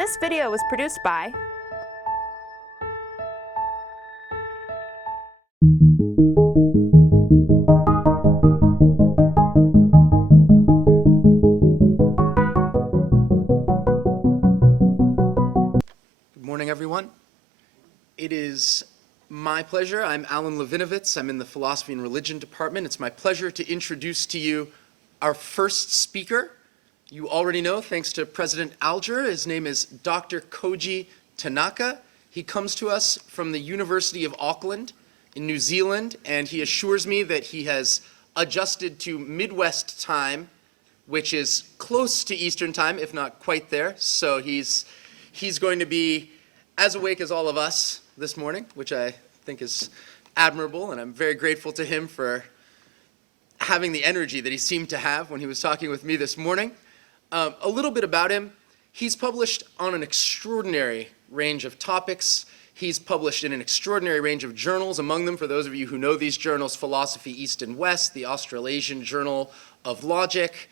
This video was produced by Good morning, everyone. It is my pleasure. I'm Alan Levinovitz. I'm in the Philosophy and Religion Department. It's my pleasure to introduce to you our first speaker. You already know, thanks to President Alger, his name is Dr. Koji Tanaka. He comes to us from the University of Auckland in New Zealand, and he assures me that he has adjusted to Midwest time, which is close to Eastern time, if not quite there. So he's going to be as awake as all of us this morning, which I think is admirable, and I'm very grateful to him for having the energy that he seemed to have when he was talking with me this morning. A little bit about him. He's published on an extraordinary range of topics. He's published in an extraordinary range of journals, among them, for those of you who know these journals, Philosophy East and West, the Australasian Journal of Logic,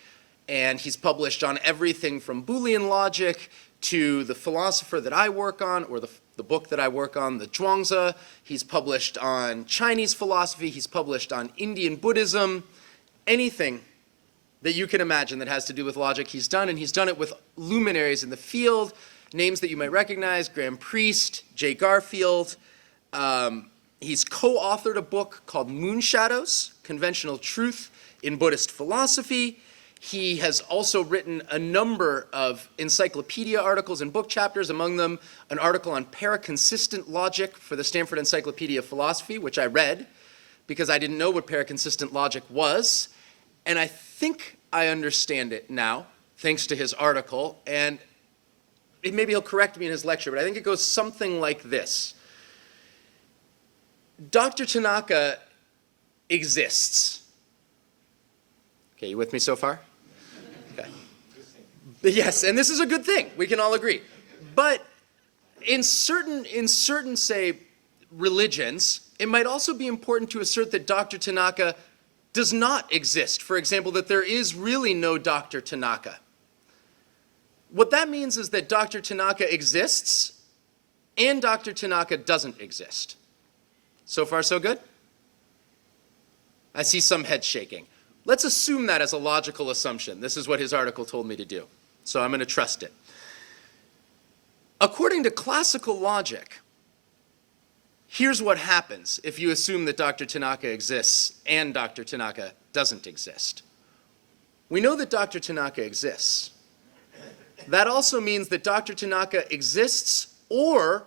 and he's published on everything from Boolean logic to the philosopher that I work on, or the book that I work on, the Zhuangzi. He's published on Chinese philosophy. He's published on Indian Buddhism. Anything that you can imagine that has to do with logic, he's done, and he's done it with luminaries in the field, names that you might recognize, Graham Priest, Jay Garfield. He's co-authored a book called Moonshadows, Conventional Truth in Buddhist Philosophy. He has also written a number of encyclopedia articles and book chapters, among them an article on paraconsistent logic for the Stanford Encyclopedia of Philosophy, which I read because I didn't know what paraconsistent logic was. And I think I understand it now, thanks to his article. And maybe he'll correct me in his lecture, but I think it goes something like this. Dr. Tanaka exists. Okay, you with me so far? Okay. Yes, and this is a good thing. We can all agree. But in certain, say, religions, it might also be important to assert that Dr. Tanaka does not exist. For example, that there is really no Dr. Tanaka. What that means is that Dr. Tanaka exists and Dr. Tanaka doesn't exist. So far, so good? I see some head shaking. Let's assume that as a logical assumption. This is what his article told me to do. So I'm going to trust it. According to classical logic, here's what happens if you assume that Dr. Tanaka exists and Dr. Tanaka doesn't exist. We know that Dr. Tanaka exists. That also means that Dr. Tanaka exists, or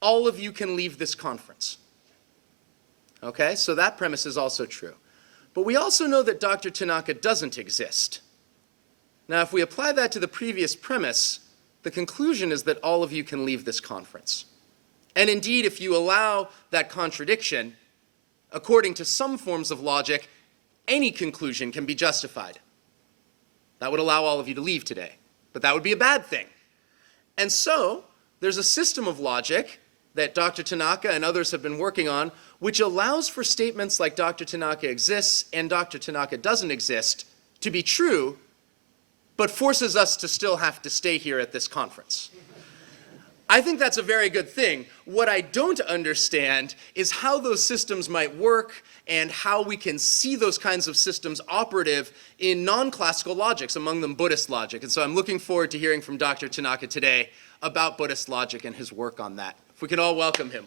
all of you can leave this conference. Okay, so that premise is also true. But we also know that Dr. Tanaka doesn't exist. Now, if we apply that to the previous premise, the conclusion is that all of you can leave this conference. And indeed, if you allow that contradiction, according to some forms of logic, any conclusion can be justified. That would allow all of you to leave today. But that would be a bad thing. And so, there's a system of logic that Dr. Tanaka and others have been working on, which allows for statements like Dr. Tanaka exists and Dr. Tanaka doesn't exist to be true, but forces us to still have to stay here at this conference. I think that's a very good thing. What I don't understand is how those systems might work and how we can see those kinds of systems operative in non-classical logics, among them Buddhist logic. And so I'm looking forward to hearing from Dr. Tanaka today about Buddhist logic and his work on that. If we could all welcome him.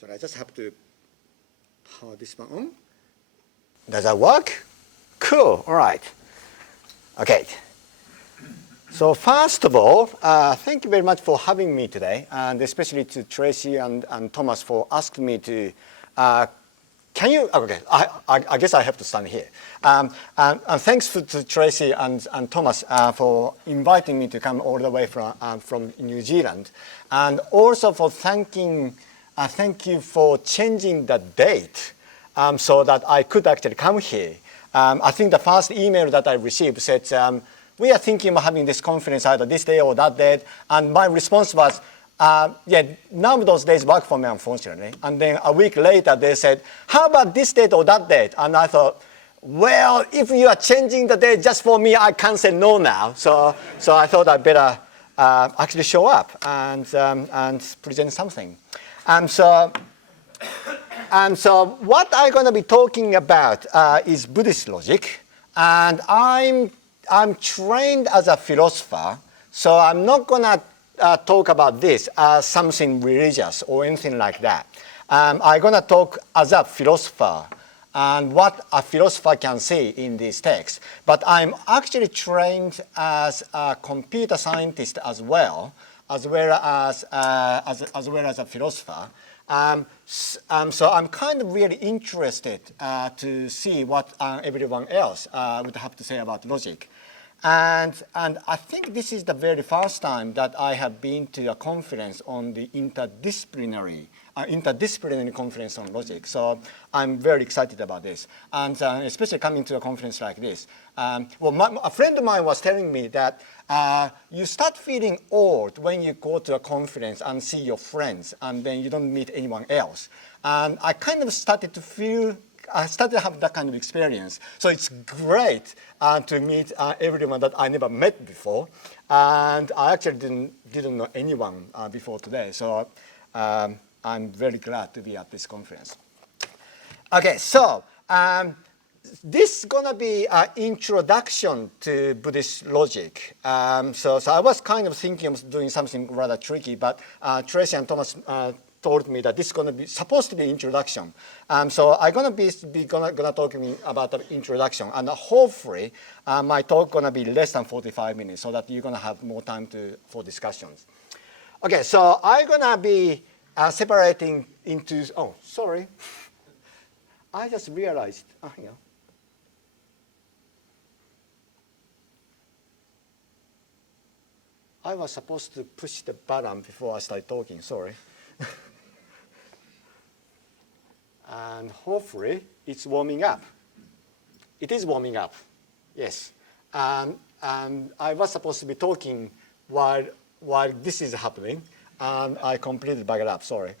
So I just have to power this one on. Does that work? Cool, all right. Okay. So first of all, thank you very much for having me today, and especially to Tracy and Thomas for asking me to, can you, okay, I guess I have to stand here. And thanks to Tracy and Thomas for inviting me to come all the way from New Zealand. And also for thank you for changing the date so that I could actually come here. I think the first email that I received said, we are thinking of having this conference either this day or that day. And my response was, yeah, none of those days work for me, unfortunately. And then a week later, they said, how about this date or that date? And I thought, well, if you are changing the date just for me, I can't say no now. So I thought I'd better actually show up and present something. So what I'm going to be talking about is Buddhist logic. And I'm trained as a philosopher, so I'm not going to talk about this as something religious or anything like that. I'm going to talk as a philosopher and what a philosopher can see in these texts. But I'm actually trained as a computer scientist as well as a philosopher. So I'm kind of really interested to see what everyone else would have to say about logic. And I think this is the very first time that I have been to a conference on the interdisciplinary conference on logic. So I'm very excited about this. And especially coming to a conference like this. A friend of mine was telling me that you start feeling old when you go to a conference and see your friends and then you don't meet anyone else. And I kind of started to have that kind of experience. So it's great to meet everyone that I never met before. And I actually didn't know anyone before today. So I'm very glad to be at this conference. Okay, so this is going to be an introduction to Buddhist logic. So I was kind of thinking of doing something rather tricky, but Tracy and Thomas told me that this is going to be supposed to be introduction. So I'm going to be talking about the introduction, and hopefully my talk going to be less than 45 minutes, so that you're going to have more time for discussions. Okay, so I'm going to be separating into. Oh, sorry, I just realized. Hang on. I was supposed to push the button before I start talking. Sorry. And hopefully it's warming up. It is warming up, yes. And I was supposed to be talking while this is happening, and I completely bugged up, sorry.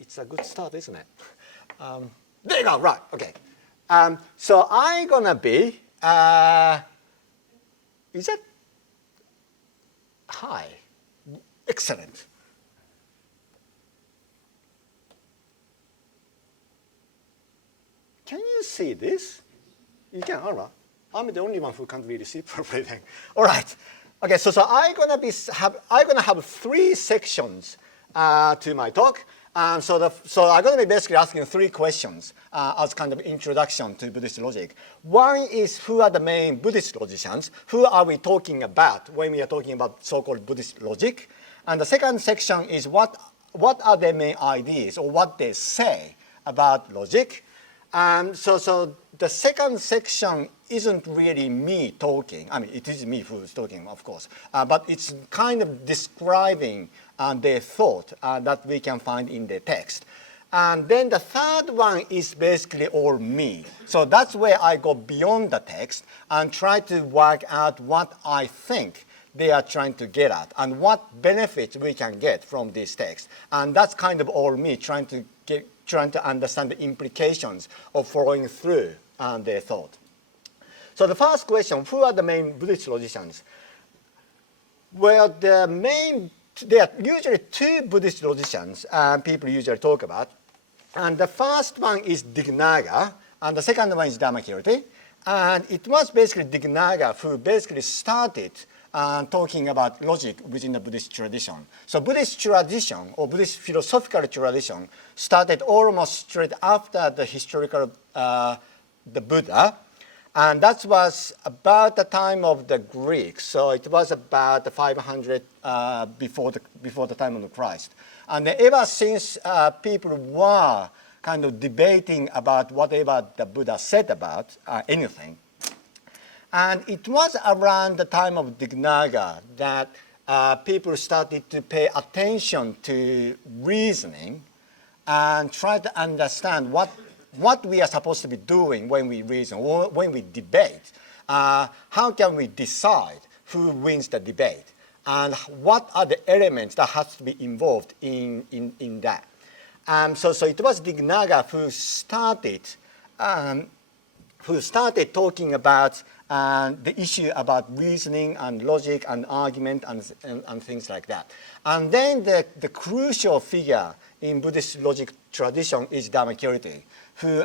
It's a good start, isn't it? There you go, right, okay. So I'm gonna be, is that, hi, excellent. Can you see this? You can, all right. I'm the only one who can't really see properly then. All right. Okay, so I'm gonna have 3 sections to my talk. So I'm gonna be basically asking 3 questions as kind of introduction to Buddhist logic. One is, who are the main Buddhist logicians? Who are we talking about when we are talking about so-called Buddhist logic? And the second section is what are their main ideas, or what they say about logic. So the second section isn't really me talking. I mean, it is me who is talking, of course. But it's kind of describing their thought that we can find in the text. And then the third one is basically all me. So that's where I go beyond the text and try to work out what I think they are trying to get at and what benefits we can get from this text. And that's kind of all me trying to understand the implications of following through their thought. So the first question, who are the main Buddhist logicians? Well, there are usually 2 Buddhist logicians people usually talk about. And the first one is Dignaga, and the second one is Dharmakirti. And it was basically Dignaga who basically started talking about logic within the Buddhist tradition. So Buddhist tradition, or Buddhist philosophical tradition, started almost straight after the historical, the Buddha. And that was about the time of the Greeks. So it was about the 500 before the time of Christ. And ever since people were kind of debating about whatever the Buddha said about anything. And it was around the time of Dignaga that people started to pay attention to reasoning and try to understand what we are supposed to be doing when we reason or when we debate. How can we decide who wins the debate? and what are the elements that has to be involved in that. So it was Dignaga who started talking about the issue about reasoning and logic and argument and things like that. And then the crucial figure in Buddhist logic tradition is Dharmakirti, who,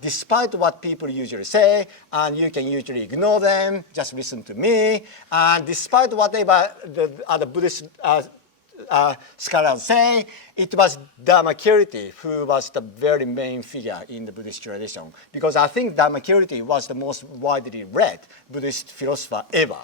despite what people usually say, and you can usually ignore them, just listen to me, and despite whatever the other Buddhist scholars say, it was Dharmakirti who was the very main figure in the Buddhist tradition, because I think Dharmakirti was the most widely read Buddhist philosopher ever.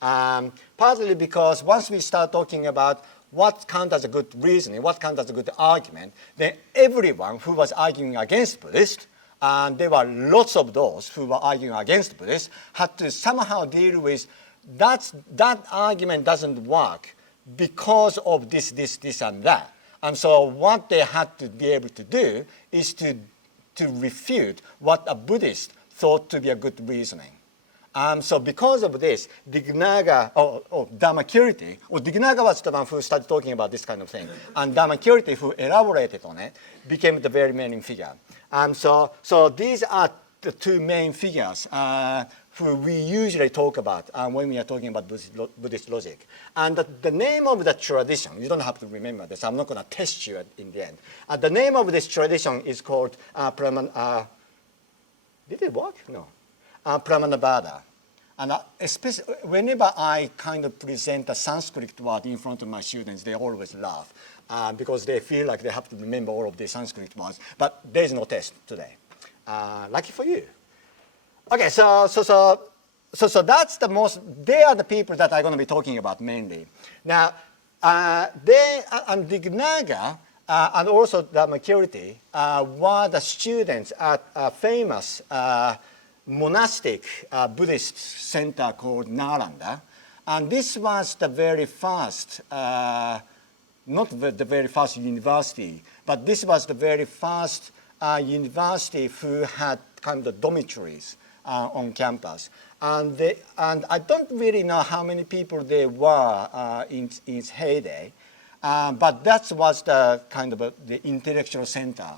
Partly because once we start talking about what counts as a good reasoning, what counts as a good argument, then everyone who was arguing against Buddhist, and there were lots of those who were arguing against Buddhist, had to somehow deal with that argument doesn't work because of this, and that. And so what they had to be able to do is to refute what a Buddhist thought to be a good reasoning. So because of this, Dignaga, or Dharmakirti, or Dignaga was the one who started talking about this kind of thing, and Dharmakirti, who elaborated on it, became the very main figure. So these are the two main figures who we usually talk about when we are talking about Buddhist logic. And the name of the tradition, you don't have to remember this, I'm not going to test you in the end. The name of this tradition is called Pramana. Did it work? No. Pramana. And especially whenever I kind of present a Sanskrit word in front of my students, they always laugh because they feel like they have to remember all of the Sanskrit words. But there is no test today. Lucky for you. Okay, so that's the most. They are the people that I'm going to be talking about mainly. Now, they and Dignaga and also Dharmakirti were the students at a famous monastic Buddhist center called Nalanda, and this was the very first, not the very first university, but this was the very first university who had kind of dormitories on campus. And I don't really know how many people there were in its heyday, but that was the kind of the intellectual center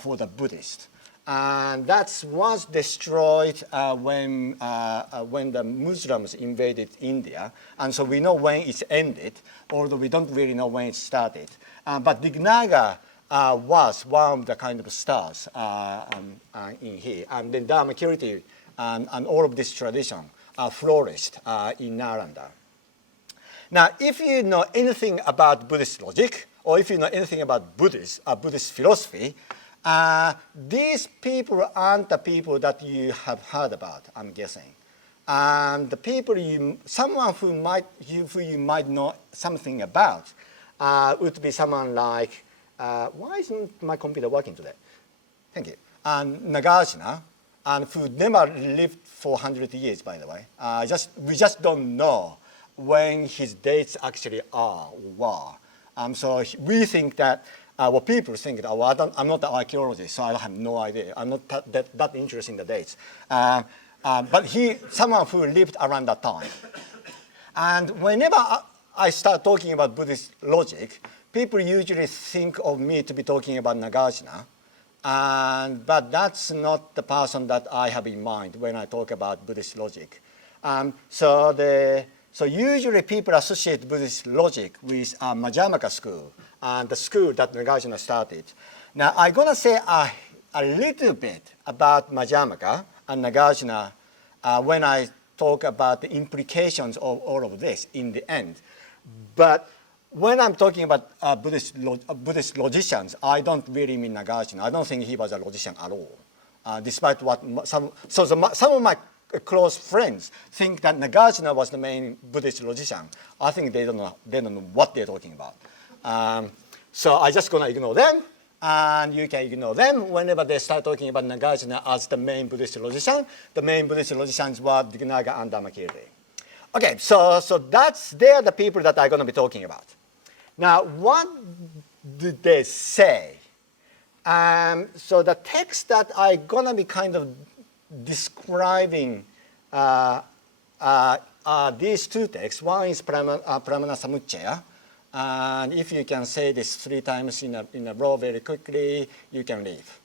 for the Buddhist. And that was destroyed when the Muslims invaded India. And so we know when it ended, although we don't really know when it started. But Dignaga was one of the kind of stars in here. And then Dharmakirti and all of this tradition flourished in Nalanda. Now, if you know anything about Buddhist logic, or if you know anything about Buddhist philosophy, these people aren't the people that you have heard about, I'm guessing. The people someone who you might know something about would be someone like, why isn't my computer working today? Thank you. Nagarjuna, and who never lived for 100 years, by the way. We just don't know when his dates actually are or were. So we think that, people think that, I'm not an archaeologist, so I have no idea. I'm not that interested in the dates. But someone who lived around that time. And whenever I start talking about Buddhist logic, people usually think of me to be talking about Nagarjuna. But that's not the person that I have in mind when I talk about Buddhist logic. So usually people associate Buddhist logic with Madhyamaka school, and the school that Nagarjuna started. Now I'm going to say a little bit about Madhyamaka and Nagarjuna when I talk about the implications of all of this in the end. But when I'm talking about Buddhist logicians, I don't really mean Nagarjuna. I don't think he was a logician at all. Despite what some of my close friends think that Nagarjuna was the main Buddhist logician. I think they don't know what they're talking about. So I'm just going to ignore them, and you can ignore them whenever they start talking about Nagarjuna as the main Buddhist logician. The main Buddhist logicians were Dignaga and Dharmakirti. Okay, so they're the people that I'm going to be talking about. Now, what did they say? So the text that I'm going to be kind of describing are these two texts. One is Pramana Samuccaya, and if you can say this 3 times in a row very quickly, you can leave.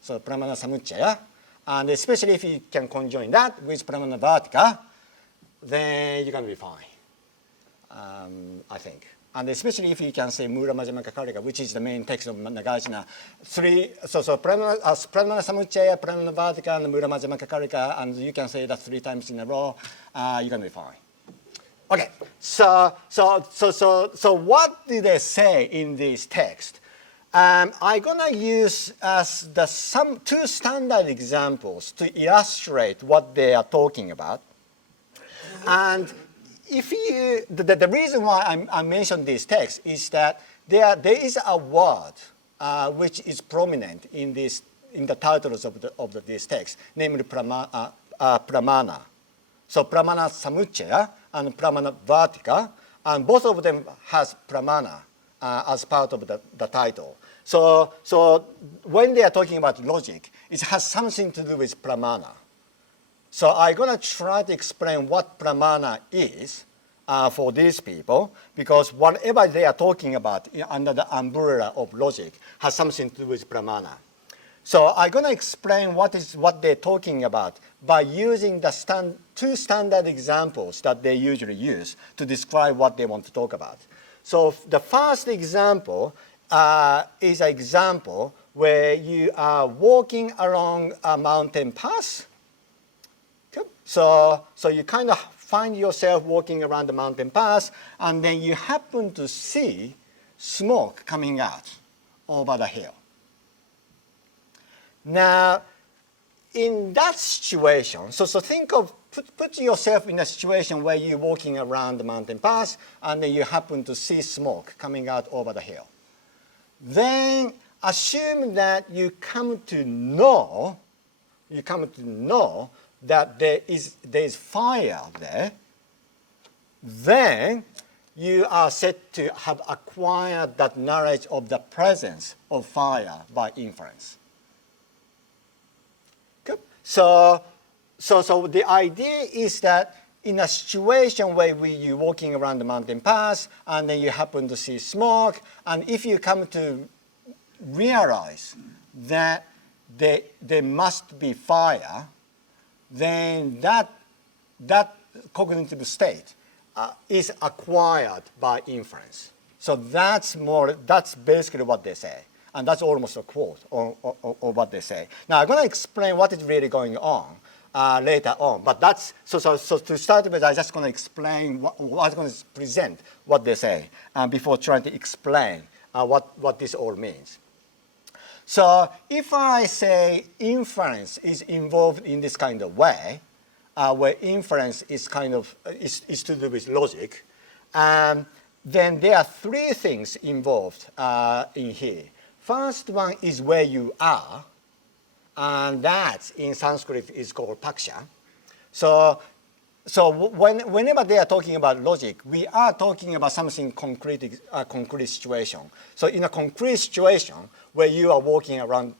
So Pramana Samuccaya, and especially if you can conjoin that with Pramana Vartika, then you're going to be fine, I think. And especially if you can say Mula Majjhima Karika, which is the main text of Nagarjuna. So Pramana Samuccaya, Pramana Vartika, and Mula Majjhima Karika, and you can say that 3 times in a row, you're going to be fine. Okay, so what did they say in this text? I'm gonna use as two standard examples to illustrate what they are talking about. And if you, the reason why I mentioned this text is that there is a word which is prominent in the titles of this text, namely Pramana. So Pramana Samuccaya and Pramana Vartika, and both of them has Pramana as part of the title. So when they are talking about logic, it has something to do with Pramana. So I'm going to try to explain what Pramana is for these people, because whatever they are talking about under the umbrella of logic has something to do with Pramana. So I'm going to explain what they're talking about by using the two standard examples that they usually use to describe what they want to talk about. So the first example is an example where you are walking along a mountain path. So you kind of find yourself walking around the mountain path, and then you happen to see smoke coming out over the hill. Now, in that situation, so think of, put yourself in a situation where you're walking around the mountain path, and then you happen to see smoke coming out over the hill. Then assume that you come to know that there is fire there. Then you are said to have acquired that knowledge of the presence of fire by inference. Good. So the idea is that in a situation where you're walking around the mountain path and then you happen to see smoke, and if you come to realize that there must be fire, then that cognitive state is acquired by inference. So that's basically what they say. And that's almost a quote of what they say. Now I'm going to explain what is really going on later on. But that's so to start with, I'm just going to explain I'm going to present what they say before trying to explain what this all means. So if I say inference is involved in this kind of way, where inference is is to do with logic, then there are 3 things involved in here. First one is where you are, and that in Sanskrit is called paksha. So whenever they are talking about logic, we are talking about something concrete, a concrete situation. So in a concrete situation where you are walking around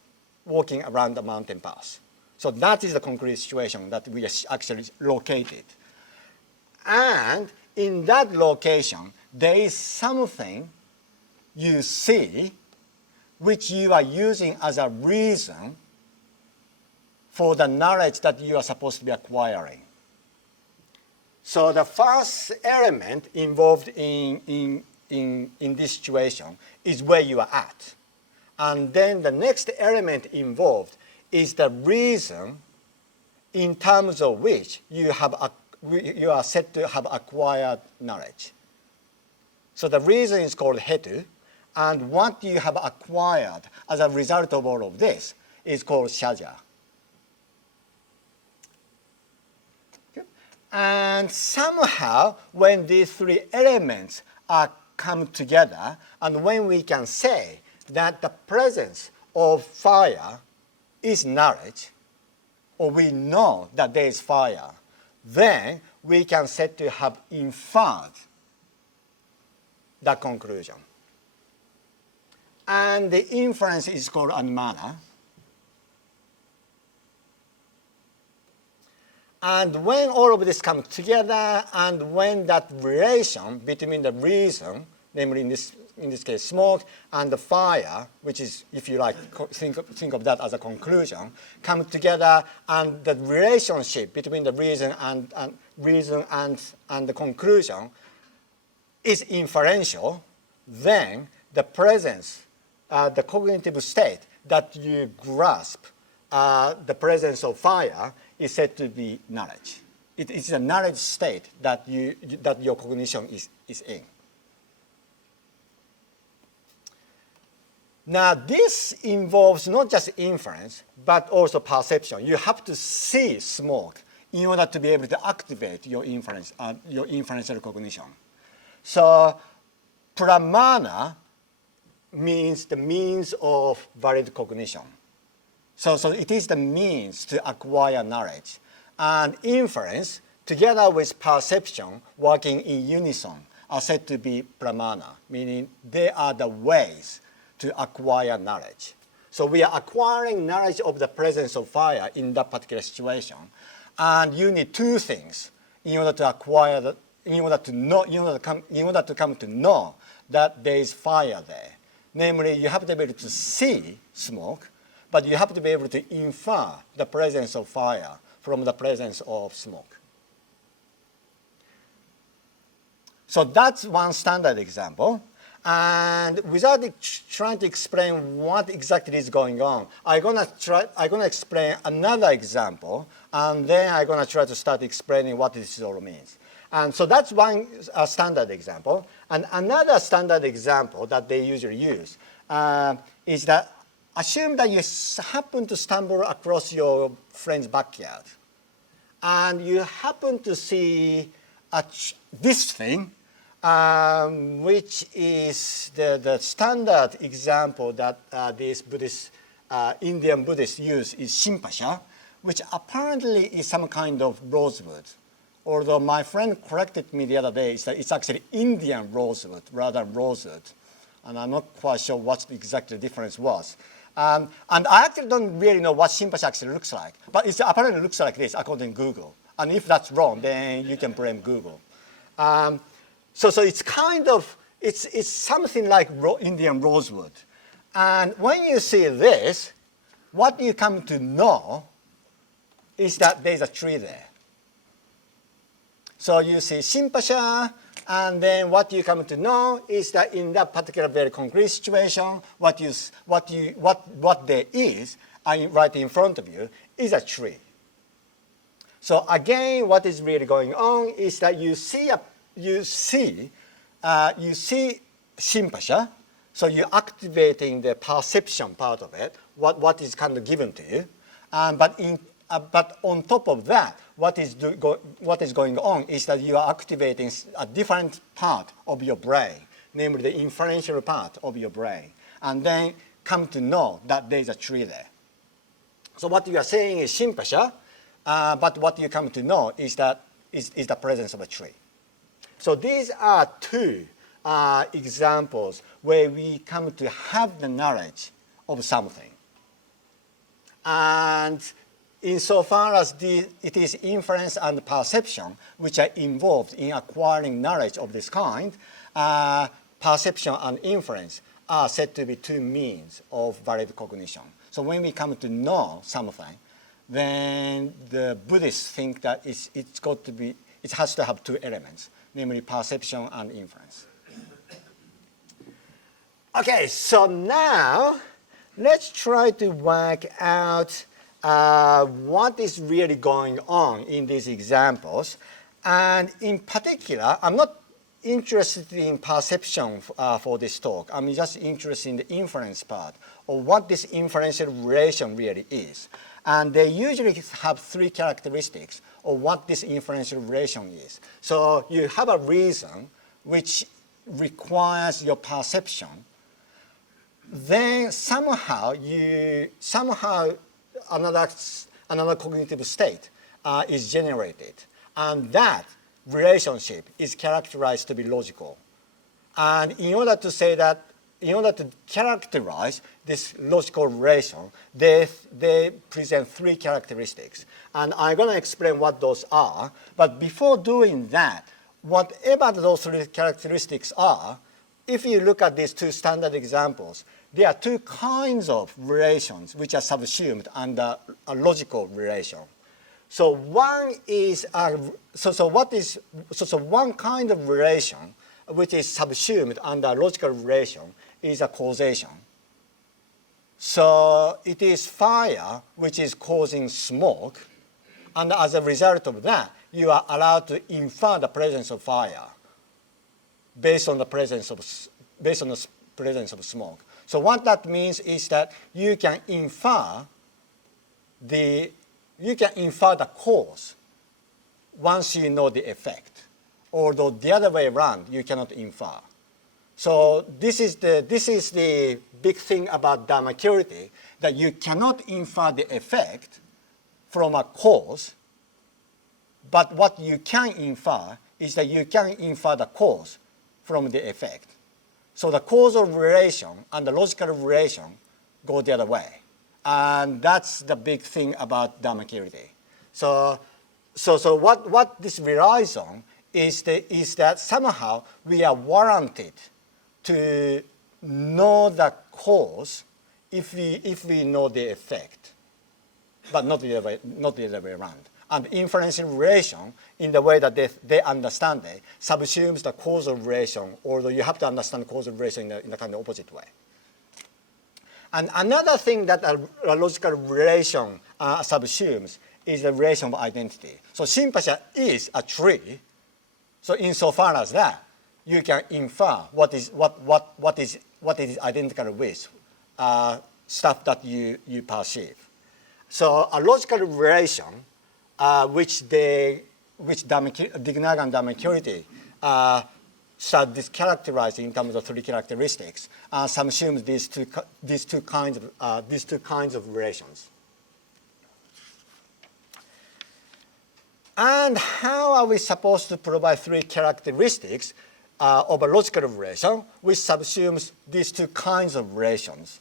the mountain path. So that is the concrete situation that we are actually located. And in that location, there is something you see which you are using as a reason for the knowledge that you are supposed to be acquiring. So the first element involved in this situation is where you are at. And then the next element involved is the reason in terms of which you are said to have acquired knowledge. So the reason is called hetu, and what you have acquired as a result of all of this is called shaja. And somehow, when these 3 elements are come together, and when we can say that the presence of fire is knowledge, or we know that there is fire, then we can said to have inferred the conclusion. And the inference is called anumana. And when all of this comes together, and when that relation between the reason, namely in this case smoke, and the fire, which is, if you like, think of that as a conclusion, come together, and the relationship between the reason and the conclusion is inferential, then the presence, the cognitive state that you grasp, the presence of fire, is said to be knowledge. It is a knowledge state that your cognition is in. Now, this involves not just inference, but also perception. You have to see smoke in order to be able to activate your inferential cognition. So, Pramana means the means of valid cognition. So it is the means to acquire knowledge. And inference, together with perception working in unison, are said to be pramana, meaning they are the ways to acquire knowledge. So we are acquiring knowledge of the presence of fire in that particular situation. And you need two things in order to acquire, in order to come to know that there is fire there. Namely, you have to be able to see smoke, but you have to be able to infer the presence of fire from the presence of smoke. So that's one standard example. And without trying to explain what exactly is going on, I'm gonna explain another example, and then I'm gonna try to start explaining what this all means. And so that's one standard example. And another standard example that they usually use is that assume that you happen to stumble across your friend's backyard, and you happen to see this thing, which is the standard example that these Buddhist, Indian Buddhists use is shimpasha, which apparently is some kind of rosewood. Although my friend corrected me the other day, that it's actually Indian rosewood rather than rosewood. And I'm not quite sure what exactly the difference was. And I actually don't really know what shimpasha actually looks like. But it apparently looks like this according to Google. And if that's wrong, then you can blame Google. So it's kind of, it's something like Indian rosewood. And when you see this, what you come to know is that there's a tree there. So you see shimpasha, and then what you come to know is that in that particular very concrete situation, what there is right in front of you is a tree. So again, what is really going on is that you see shimpasha, so you're activating the perception part of it, what is kind of given to you, but on top of that, what is going on is that you are activating a different part of your brain, namely the inferential part of your brain, and then come to know that there is a tree there. So what you are saying is shimpasha, but what you come to know is that is the presence of a tree. So these are two examples where we come to have the knowledge of something. And insofar as it is inference and perception which are involved in acquiring knowledge of this kind, perception and inference are said to be two means of valid cognition. So when we come to know something, then the Buddhists think that it has to have two elements, namely perception and inference. Okay, so now let's try to work out what is really going on in these examples. And in particular, I'm not interested in perception for this talk. I'm just interested in the inference part, or what this inferential relation really is. And they usually have three characteristics of what this inferential relation is. So you have a reason which requires your perception. Then somehow another cognitive state is generated. And that relationship is characterized to be logical. And in order to say that in order to characterize this logical relation, they present three characteristics. And I'm going to explain what those are. But before doing that, whatever those three characteristics are, if you look at these two standard examples, there are two kinds of relations which are subsumed under a logical relation. So one is one kind of relation which is subsumed under a logical relation is a causation. So it is fire which is causing smoke, and as a result of that, you are allowed to infer the presence of fire based on the presence of smoke. So what that means is that you can infer the cause once you know the effect, although the other way around you cannot infer. So this is the big thing about Dharmakirti, that you cannot infer the effect from a cause, but what you can infer is that you can infer the cause from the effect. So the causal relation and the logical relation go the other way. And that's the big thing about Dharmakirti. So what this relies on is that somehow we are warranted to know the cause if we know the effect, but not the other way around. And inferential relation, in the way that they understand it, subsumes the causal relation, although you have to understand causal relation in a kind of opposite way. And another thing that a logical relation subsumes is the relation of identity. So sympatia is a tree. So insofar as that, you can infer what is identical with stuff that you perceive. So a logical relation, which Dignaga and Dharmakirti start characterizing in terms of three characteristics, subsumes these two kinds of relations. And how are we supposed to provide three characteristics of a logical relation which subsumes these two kinds of relations?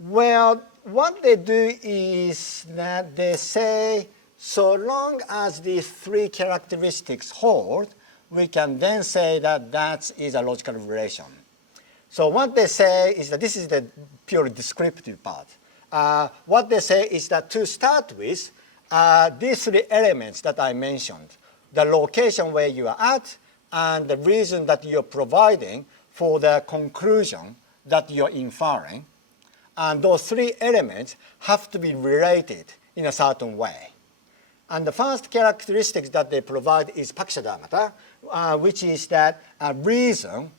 Well, what they do is that they say, so long as these three characteristics hold, we can then say that that is a logical relation. So what they say is that this is the purely descriptive part. What they say is that to start with, these three elements that I mentioned, the location where you are at and the reason that you're providing for the conclusion that you're inferring, and those three elements have to be related in a certain way. And the first characteristic that they provide is pakshadharmata, which is that a reason,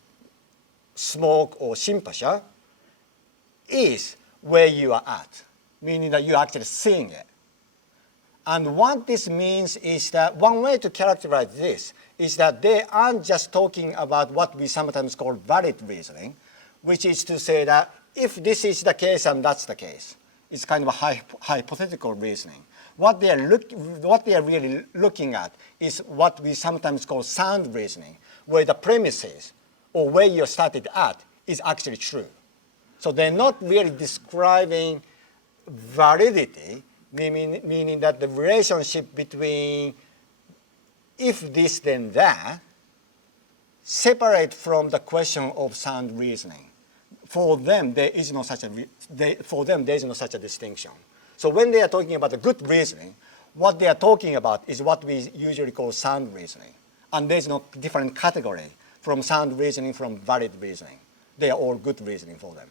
smoke or sympatia, is where you are at, meaning that you're actually seeing it. And what this means is that one way to characterize this is that they aren't just talking about what we sometimes call valid reasoning, which is to say that if this is the case and that's the case, it's kind of a hypothetical reasoning. What they are really looking at is what we sometimes call sound reasoning, where the premises or where you started at is actually true. So they're not really describing validity, meaning that the relationship between if this then that separate from the question of sound reasoning. For them, there is no such a distinction. So when they are talking about the good reasoning, what they are talking about is what we usually call sound reasoning. And there's no different category from sound reasoning from valid reasoning. They are all good reasoning for them.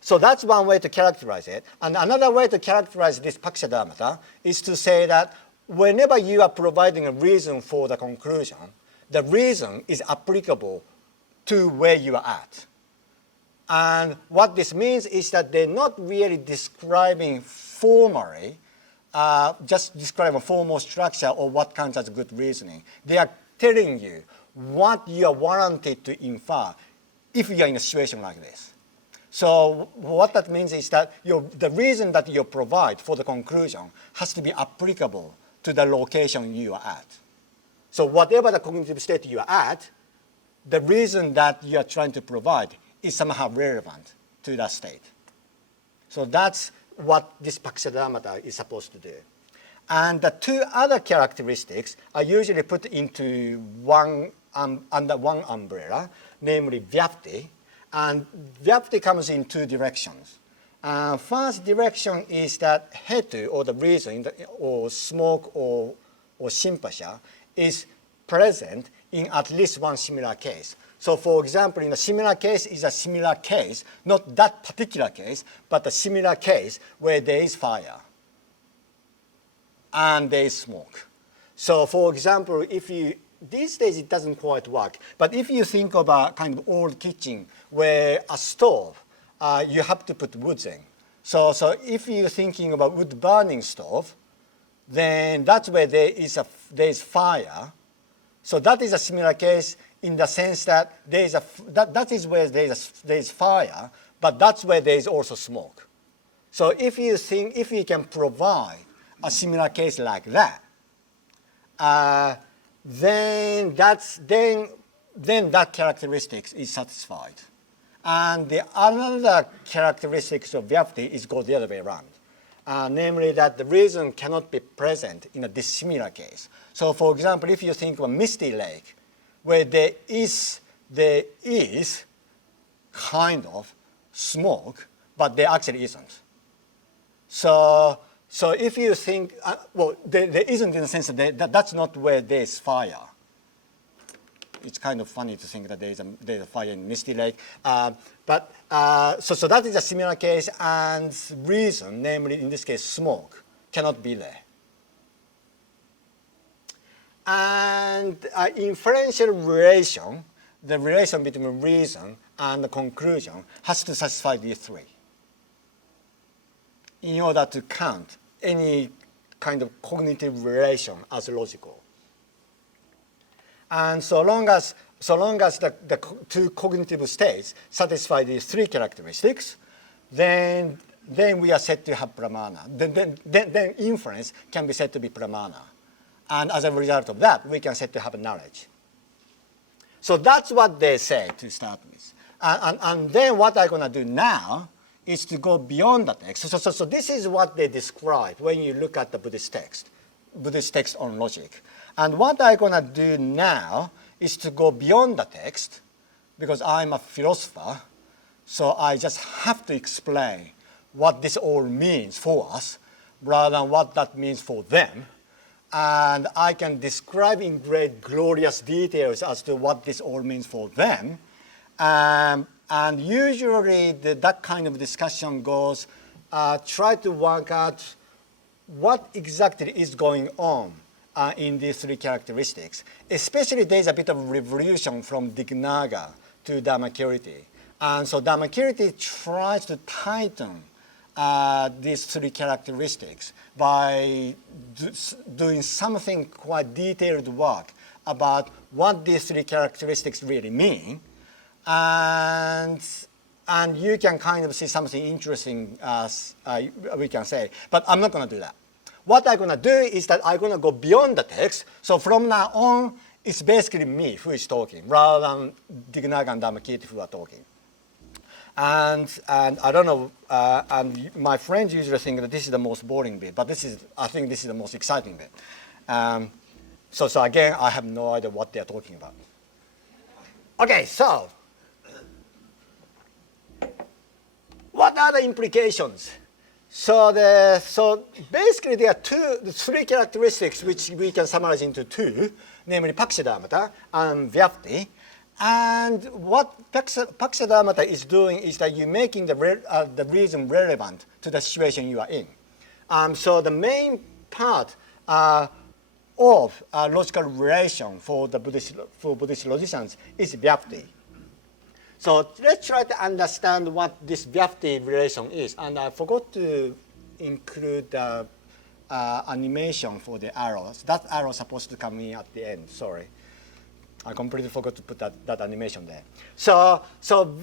So that's one way to characterize it. And another way to characterize this pakshadharmata is to say that whenever you are providing a reason for the conclusion, the reason is applicable to where you are at. And what this means is that they're not really describing formally, just describing a formal structure or what counts as good reasoning. They are telling you what you are warranted to infer if you are in a situation like this. So what that means is that the reason that you provide for the conclusion has to be applicable to the location you are at. So whatever the cognitive state you are at, the reason that you are trying to provide is somehow relevant to that state. So that's what this Pakshadharmata is supposed to do. And the two other characteristics are usually put into under one umbrella, namely Vyapti. And Vyapti comes in two directions. First direction is that hetu, or the reason, or smoke, or simpasha, is present in at least one similar case. So for example, in a similar case is a similar case, not that particular case, but a similar case where there is fire and there is smoke. So for example, these days it doesn't quite work, but if you think of a kind of old kitchen where a stove, you have to put woods in. So if you're thinking about wood burning stove, then that's where there is fire. So that is a similar case in the sense that that is where there is fire, but that's where there is also smoke. So if you can provide a similar case like that, then that characteristic is satisfied. And the another characteristics of Vyapti is go the other way around. Namely that the reason cannot be present in a dissimilar case. So for example, if you think of a misty lake, where there is kind of smoke, but there actually isn't. So if you think, there isn't in the sense that that's not where there's fire. It's kind of funny to think that there's a fire in Misty Lake. So that is a similar case, and reason, namely in this case smoke, cannot be there. And inferential relation, the relation between reason and the conclusion, has to satisfy these three in order to count any kind of cognitive relation as logical. And so long as the two cognitive states satisfy these three characteristics, then we are said to have pramana. Then inference can be said to be pramana. And as a result of that, we can said to have knowledge. So that's what they say to start with. And then what I'm going to do now is to go beyond the text. So this is what they describe when you look at the Buddhist text on logic. And what I'm going to do now is to go beyond the text, because I'm a philosopher, so I just have to explain what this all means for us, rather than what that means for them. And I can describe in great glorious details as to what this all means for them. And usually that kind of discussion goes, try to work out what exactly is going on in these three characteristics. Especially there's a bit of revolution from Dignaga to Dharmakirti. And so Dharmakirti tries to tighten these three characteristics by doing something quite detailed work about what these three characteristics really mean. And you can kind of see something interesting, as we can say, but I'm not going to do that. What I'm going to do is that I'm going to go beyond the text. So from now on, it's basically me who is talking, rather than Dignaga and Dharmakirti who are talking. And I don't know, and my friends usually think that this is the most boring bit, but I think this is the most exciting bit. So again, I have no idea what they're talking about. Okay, so what are the implications? So basically there are three characteristics which we can summarize into two, namely Pakshadharmata and Vyapti. And what Pakshadharmata is doing is that you're making the reason relevant to the situation you are in. So the main part of logical relation for Buddhist logicians is Vyapti. So let's try to understand what this Vyapti relation is. And I forgot to include the animation for the arrows. That arrow is supposed to come in at the end, sorry. I completely forgot to put that animation there. So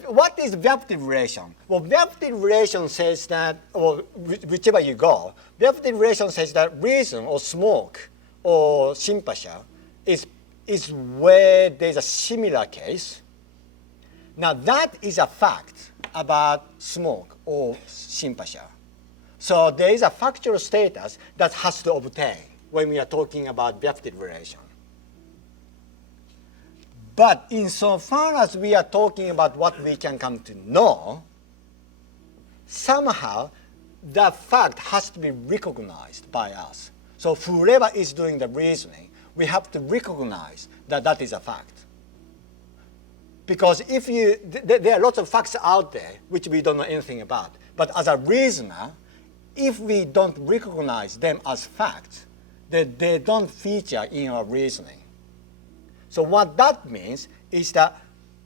what is Vyapti relation? Well, Vyapti relation says that, or whichever you go, Vyapti relation says that reason or smoke or simpasha is is where there's a similar case. Now that is a fact about smoke or sympathy. So there is a factual status that has to obtain when we are talking about reductive relation. But insofar as we are talking about what we can come to know, somehow that fact has to be recognized by us. So whoever is doing the reasoning, we have to recognize that that is a fact. Because if there are lots of facts out there which we don't know anything about. But as a reasoner, if we don't recognize them as facts, then they don't feature in our reasoning. So what that means is that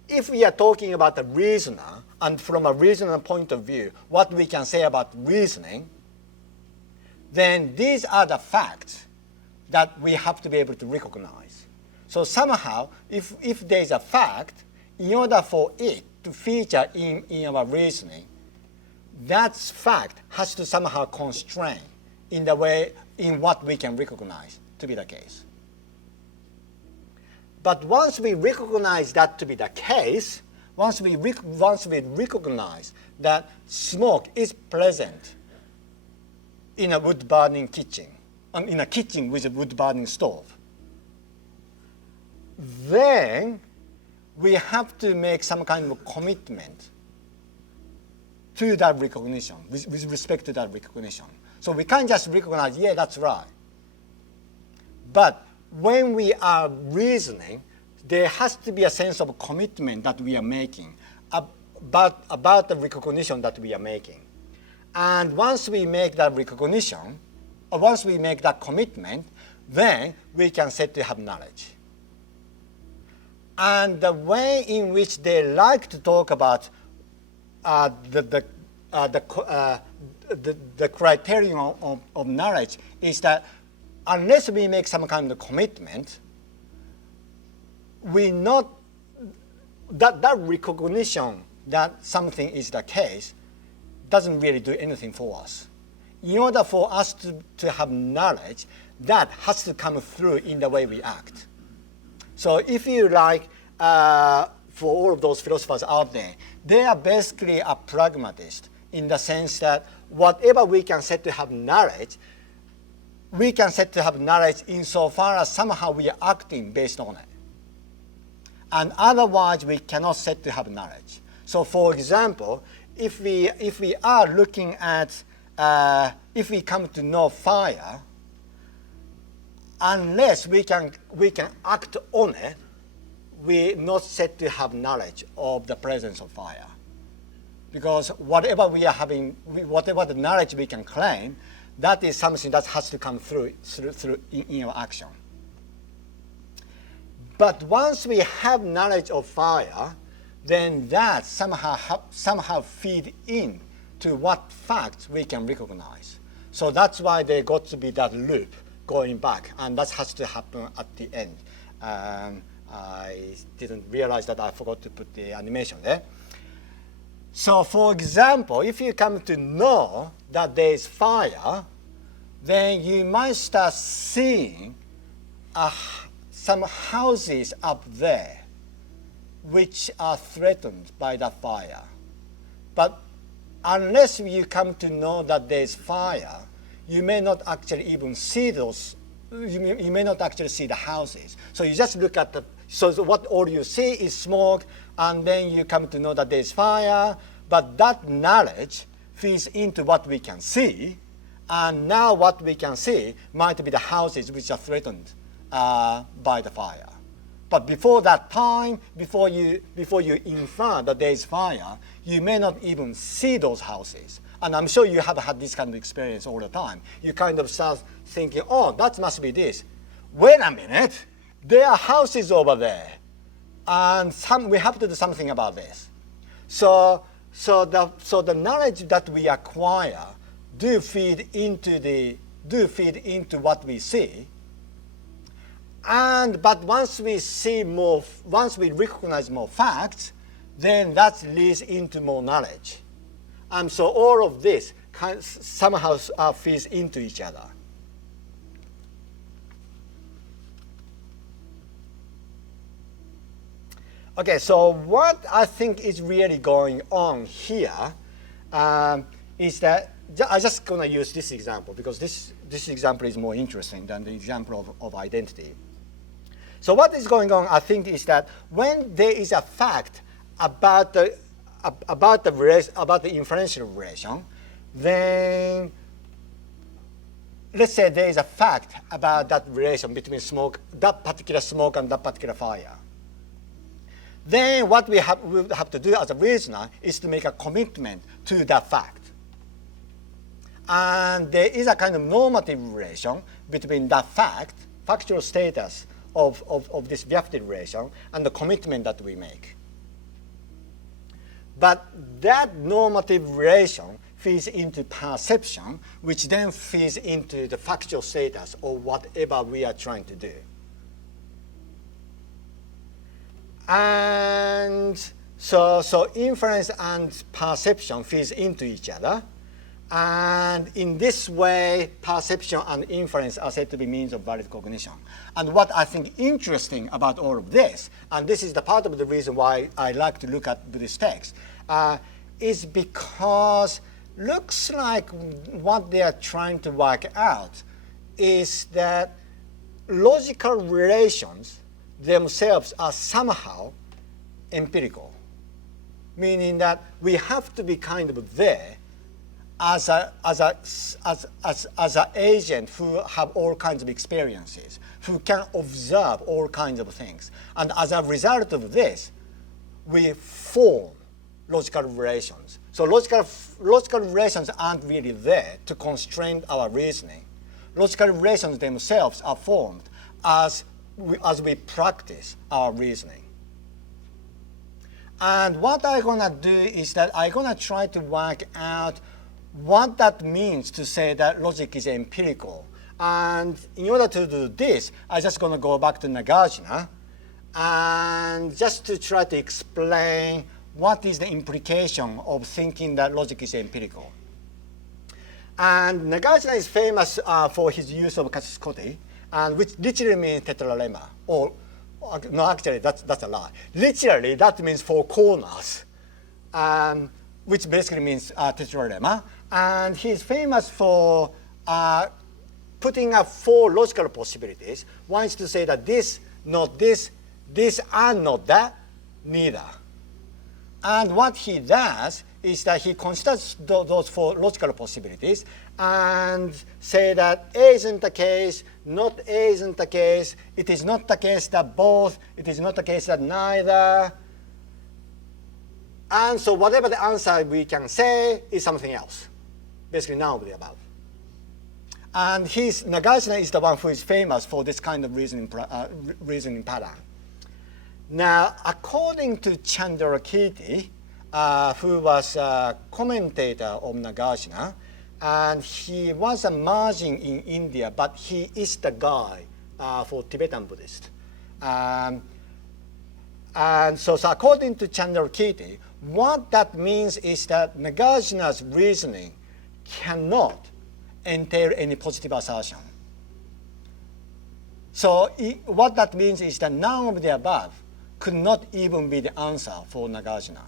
if we are talking about a reasoner, and from a reasoner point of view, what we can say about reasoning, then these are the facts that we have to be able to recognize. So somehow, if there is a fact, in order for it to feature in our reasoning, that fact has to somehow constrain in the way in what we can recognize to be the case. But once we recognize that to be the case, once we recognize that smoke is present in a wood-burning kitchen, in a kitchen with a wood-burning stove, then we have to make some kind of commitment to that recognition, with respect to that recognition. So we can't just recognize, yeah, that's right. But when we are reasoning, there has to be a sense of commitment that we are making about the recognition that we are making. And once we make that recognition, or once we make that commitment, then we can say to have knowledge. And the way in which they like to talk about the criterion of knowledge is that unless we make some kind of commitment, we not that recognition that something is the case doesn't really do anything for us. In order for us to have knowledge, that has to come through in the way we act. So if you like, for all of those philosophers out there, they are basically a pragmatist in the sense that whatever we can set to have knowledge, we can set to have knowledge insofar as somehow we are acting based on it. And otherwise, we cannot set to have knowledge. So for example, if we are looking at, if we come to know fire, unless we can act on it, we're not set to have knowledge of the presence of fire. Because whatever we are having, whatever the knowledge we can claim, that is something that has to come through in our action. But once we have knowledge of fire, then that somehow feed in to what facts we can recognize. So that's why there got to be that loop going back, and that has to happen at the end. I didn't realize that I forgot to put the animation there. So for example, if you come to know that there is fire, then you might start seeing some houses up there which are threatened by the fire. But unless you come to know that there is fire, you may not actually even see those, you may not actually see the houses. So you just look at so what all you see is smoke, and then you come to know that there is fire, but that knowledge feeds into what we can see, and now what we can see might be the houses which are threatened by the fire. But before that time, before you infer that there is fire, you may not even see those houses. And I'm sure you have had this kind of experience all the time. You kind of start thinking, oh, that must be this. Wait a minute, there are houses over there. And we have to do something about this. So the knowledge that we acquire do feed into what we see. But once we recognize more facts, then that leads into more knowledge. And so all of this somehow feeds into each other. Okay, so what I think is really going on here is that I'm just going to use this example because this example is more interesting than the example of identity. So what is going on, I think, is that when there is a fact about the inferential relation, then let's say there is a fact about that relation between that particular smoke and that particular fire. Then what we will have to do as a reasoner is to make a commitment to that fact. And there is a kind of normative relation between that fact, factual status of this reductive relation, and the commitment that we make. But that normative relation feeds into perception, which then feeds into the factual status of whatever we are trying to do. And so inference and perception feeds into each other. And in this way, perception and inference are said to be means of valid cognition. And what I think interesting about all of this, and this is the part of the reason why I like to look at Buddhist texts, is because looks like what they are trying to work out is that logical relations themselves are somehow empirical, meaning that we have to be kind of there as an agent who have all kinds of experiences, who can observe all kinds of things. And as a result of this, we form logical relations. So logical relations aren't really there to constrain our reasoning. Logical relations themselves are formed as we practice our reasoning. And what I'm going to do is that I'm going to try to work out what that means to say that logic is empirical. And in order to do this, I'm just going to go back to Nagarjuna and just to try to explain what is the implication of thinking that logic is empirical. And Nagarjuna is famous for his use of Kasuskoti, and which literally means tetralemma. Or no, actually, that's a lie. Literally, that means four corners, which basically means tetralemma. And he's famous for putting up four logical possibilities. One is to say that this, not this, this and not that, neither. And what he does is that he considers those four logical possibilities and say that A isn't the case, not A isn't the case, it is not the case that both, it is not the case that neither. And so whatever the answer we can say is something else. Basically none of the above. And Nagarjuna is the one who is famous for this kind of reasoning pattern. Now, according to Chandrakirti, who was a commentator of Nagarjuna, and he was a margin in India, but he is the guy for Tibetan Buddhist. And so according to Chandrakirti, what that means is that Nagarjuna's reasoning cannot entail any positive assertion. So what that means is that none of the above could not even be the answer for Nagarjuna.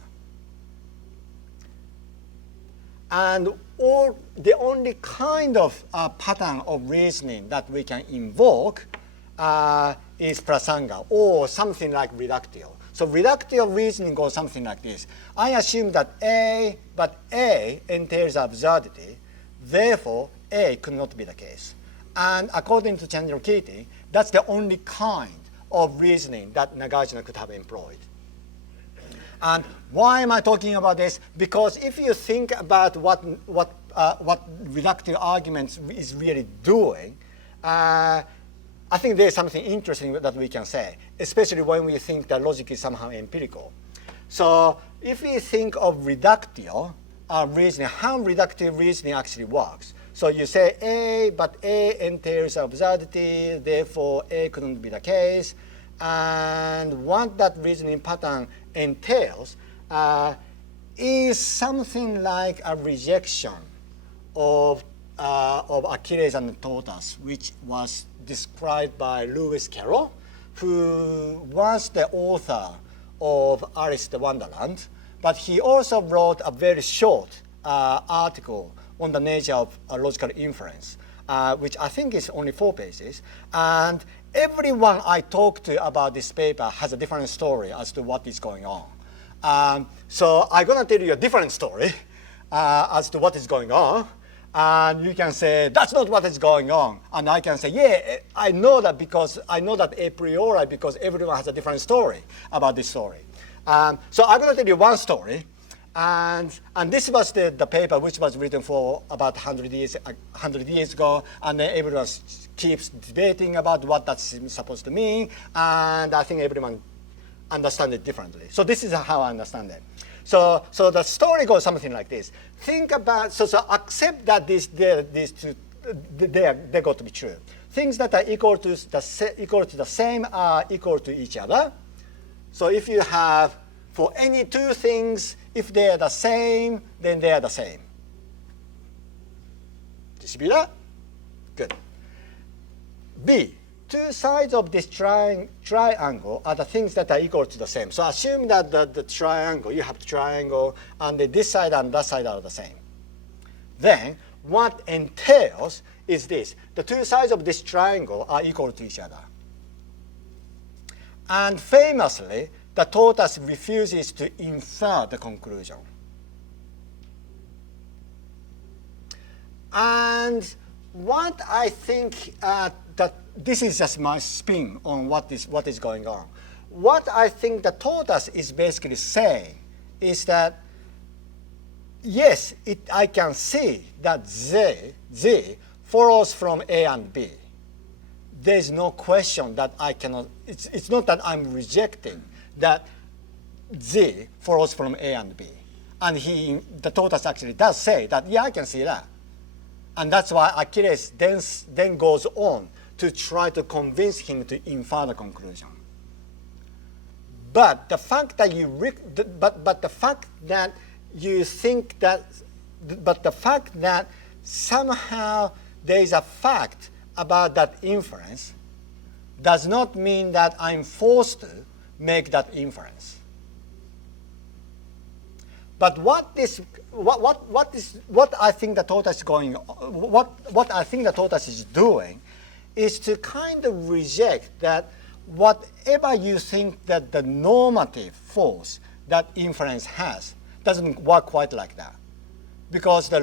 And the only kind of pattern of reasoning that we can invoke is prasanga, or something like reductive. So reductive reasoning goes something like this. I assume that A entails absurdity, therefore A could not be the case. And according to Chandrakirti, that's the only kind of reasoning that Nagarjuna could have employed. And why am I talking about this? Because if you think about what reductive arguments is really doing, I think there's something interesting that we can say, especially when we think that logic is somehow empirical. So if we think of reductive reasoning, how reductive reasoning actually works. So you say A, but A entails absurdity, therefore A couldn't be the case. And what that reasoning pattern entails is something like a rejection of Achilles and the tortoise, which was described by Lewis Carroll, who was the author of Alice in Wonderland, but he also wrote a very short article on the nature of logical inference, which I think is only 4 pages. And everyone I talk to about this paper has a different story as to what is going on. So I'm going to tell you a different story as to what is going on. And you can say, that's not what is going on. And I can say, yeah, I know that a priori because everyone has a different story about this story. So I'm going to tell you one story. And this was the paper which was written for about 100 years ago. And then everyone keeps debating about what that's supposed to mean. And I think everyone understands it differently. So this is how I understand it. So the story goes something like this. Think about, so accept that these two, they're going to be true. Things that are equal to the same are equal to each other. So if you have, for any 2 things, if they are the same, then they are the same. Do you see that? Good. B. 2 sides of this triangle are the things that are equal to the same. So assume that the triangle, you have the triangle, and this side and that side are the same. Then what entails is this. The 2 sides of this triangle are equal to each other. And famously, the tortoise refuses to infer the conclusion. And what I think that this is just my spin on what is going on. What I think the tortoise is basically saying is that, yes, I can see that Z follows from A and B. There is no question that I cannot, it's not that I'm rejecting that Z follows from A and B. And the tortoise actually does say that, yeah, I can see that. And that's why Achilles then goes on to try to convince him to infer the conclusion. But the fact that somehow there is a fact about that inference does not mean that I'm forced to make that inference. But what I think the tortoise is doing is to kind of reject that whatever you think that the normative force that inference has doesn't work quite like that. Because the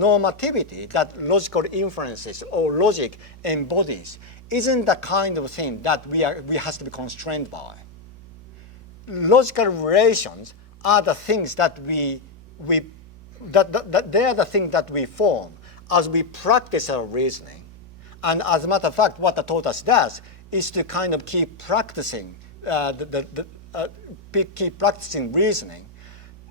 normativity that logical inferences or logic embodies isn't the kind of thing that we has to be constrained by. Logical relations are the things that they are the things that we form as we practice our reasoning. And as a matter of fact, what the tortoise does is to kind of keep practicing reasoning.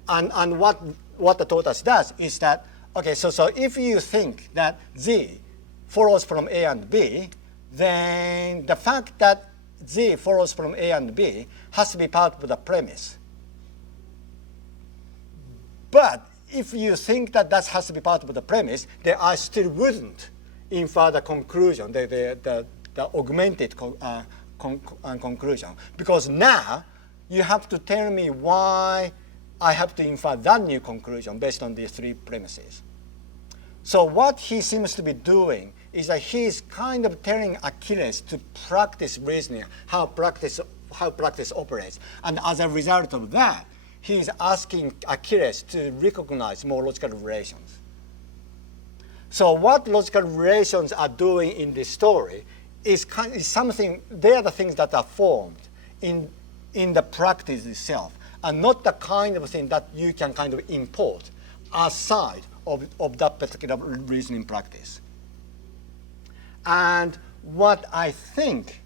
And what the tortoise does is that, okay, so if you think that Z follows from A and B, then the fact that Z follows from A and B has to be part of the premise. But if you think that has to be part of the premise, then I still wouldn't infer the conclusion, the augmented conclusion. Because now you have to tell me why I have to infer that new conclusion based on these 3 premises. So what he seems to be doing is that he's kind of telling Achilles to practice reasoning, how practice operates. And as a result of that, he's asking Achilles to recognize more logical relations. So what logical relations are doing in this story is something, they are the things that are formed in the practice itself, and not the kind of thing that you can kind of import aside of that particular reasoning practice. And what I think,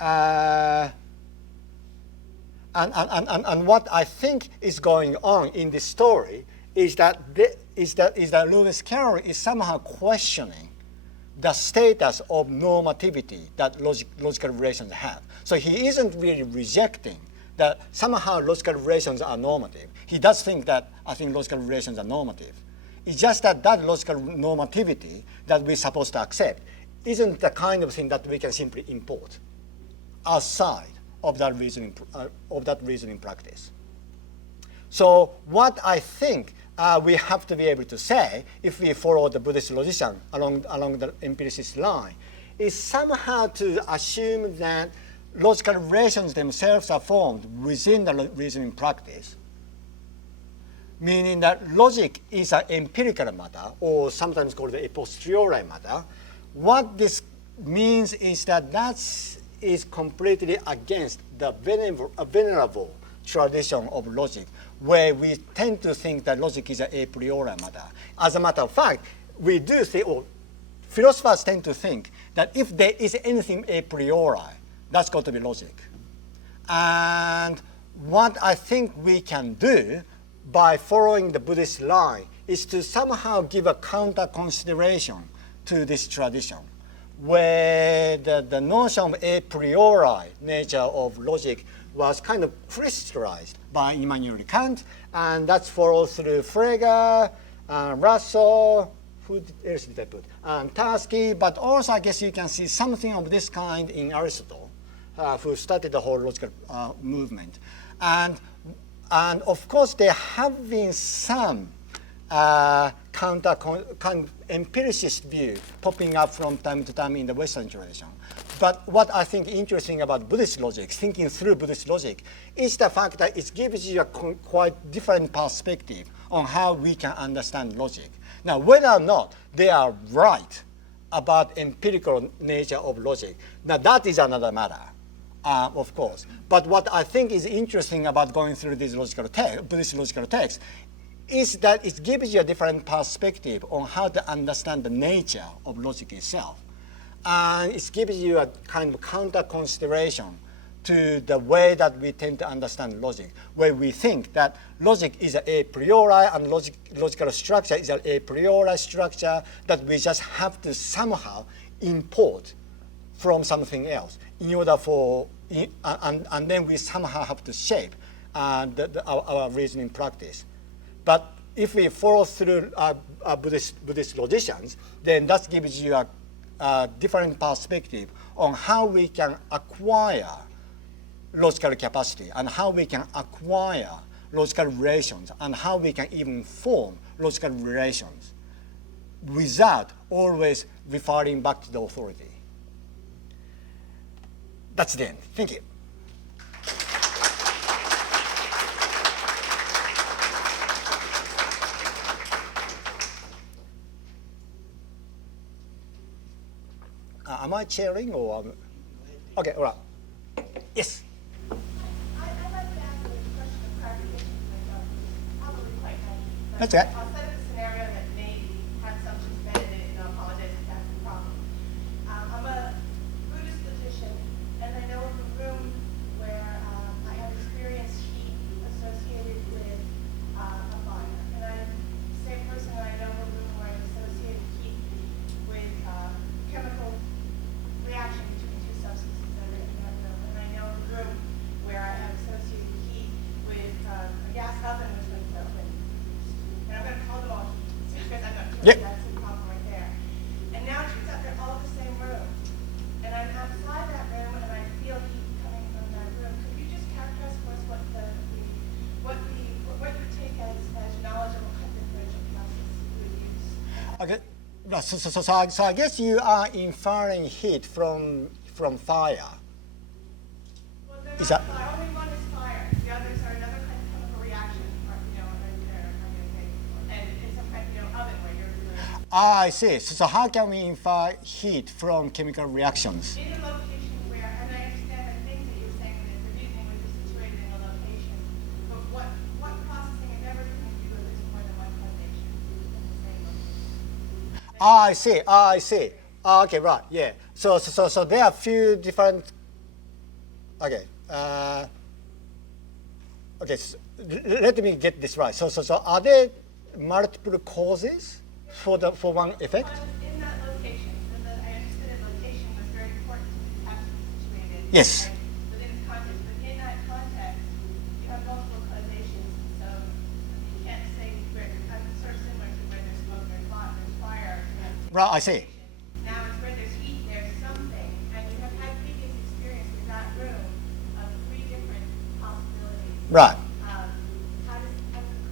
and what I think is going on in this story is that Lewis Carroll is somehow questioning the status of normativity that logical relations have. So he isn't really rejecting that somehow logical relations are normative. He does think that, I think logical relations are normative. It's just that logical normativity that we're supposed to accept isn't the kind of thing that we can simply import outside of that reasoning practice. So what I think we have to be able to say, if we follow the Buddhist logician along the empiricist line, is somehow to assume that logical relations themselves are formed within the reasoning practice, meaning that logic is an empirical matter, or sometimes called a posteriori matter. What this means is that that is completely against the venerable tradition of logic, where we tend to think that logic is an a priori matter. As a matter of fact, we do think, or philosophers tend to think, that if there is anything a priori, that's got to be logic. And what I think we can do by following the Buddhist line is to somehow give a counter consideration to this tradition, where the notion of a priori nature of logic was kind of crystallized by Immanuel Kant, and that's followed through Frege, Russell, who else did I put? Tarski, but also I guess you can see something of this kind in Aristotle, who started the whole logical movement. And of course, there have been some empiricist view popping up from time to time in the Western tradition. But what I think interesting about Buddhist logic, thinking through Buddhist logic, is the fact that it gives you a quite different perspective on how we can understand logic. Now, whether or not they are right about empirical nature of logic, now that is another matter, of course. But what I think is interesting about going through these Buddhist logical texts is that it gives you a different perspective on how to understand the nature of logic itself. And it gives you a kind of counter consideration to the way that we tend to understand logic, where we think that logic is a priori and logical structure is a priori structure that we just have to somehow import from something else in order for, and then we somehow have to shape our reasoning practice. But if we follow through Buddhist logicians, then that gives you a different perspective on how we can acquire logical capacity and how we can acquire logical relations and how we can even form logical relations without always referring back to the authority. That's the end. Thank you. Am I chairing or? Okay, all right. Yes. I'd like to ask a question of clarification for myself. Probably quite naive. That's okay. I'll set up a scenario that may have assumptions embedded in it, and I'll apologize if that's the problem. I'm a Buddhist logician, and I know of a room where I have experienced heat associated with a fire. And I'm the same person, and I know of a room where I've associated heat with chemical reaction between two substances that are in that room. And I know of a room where I have associated heat with a gas oven which was open. And I'm going to call them all heat because I'm not sure if that's the problem right there. And now it turns out they're all the same room. And I'm outside that room and I feel heat coming from that room. Could you just characterize for us what you take as knowledge of what kind of differential process you would use? Okay. So I guess you are inferring heat from fire. Well, they're Is not that- fire. Only one is fire. The others are another kind of chemical reaction, or, and it's some kind of, oven where you're doing I see. So how can we infer heat from chemical reactions? in a location where, and I understand the things that you're saying that the reasoning would be situated in a location, but what processing and everything you do if there's more than one causation in the same location? I see. Okay, right. Yeah. So there are a few different. Okay. Okay. So let me get this right. So are there multiple causes for one effect? In that location, I understood that location was very important to the task situated. Yes. Right, within its context, but in that context, you have multiple causations. So you can't say where sort of similar to where there's smoke, there's fire. Right. I see. Now it's where there's heat, there's something, and you have had previous experience with that room of Right. How does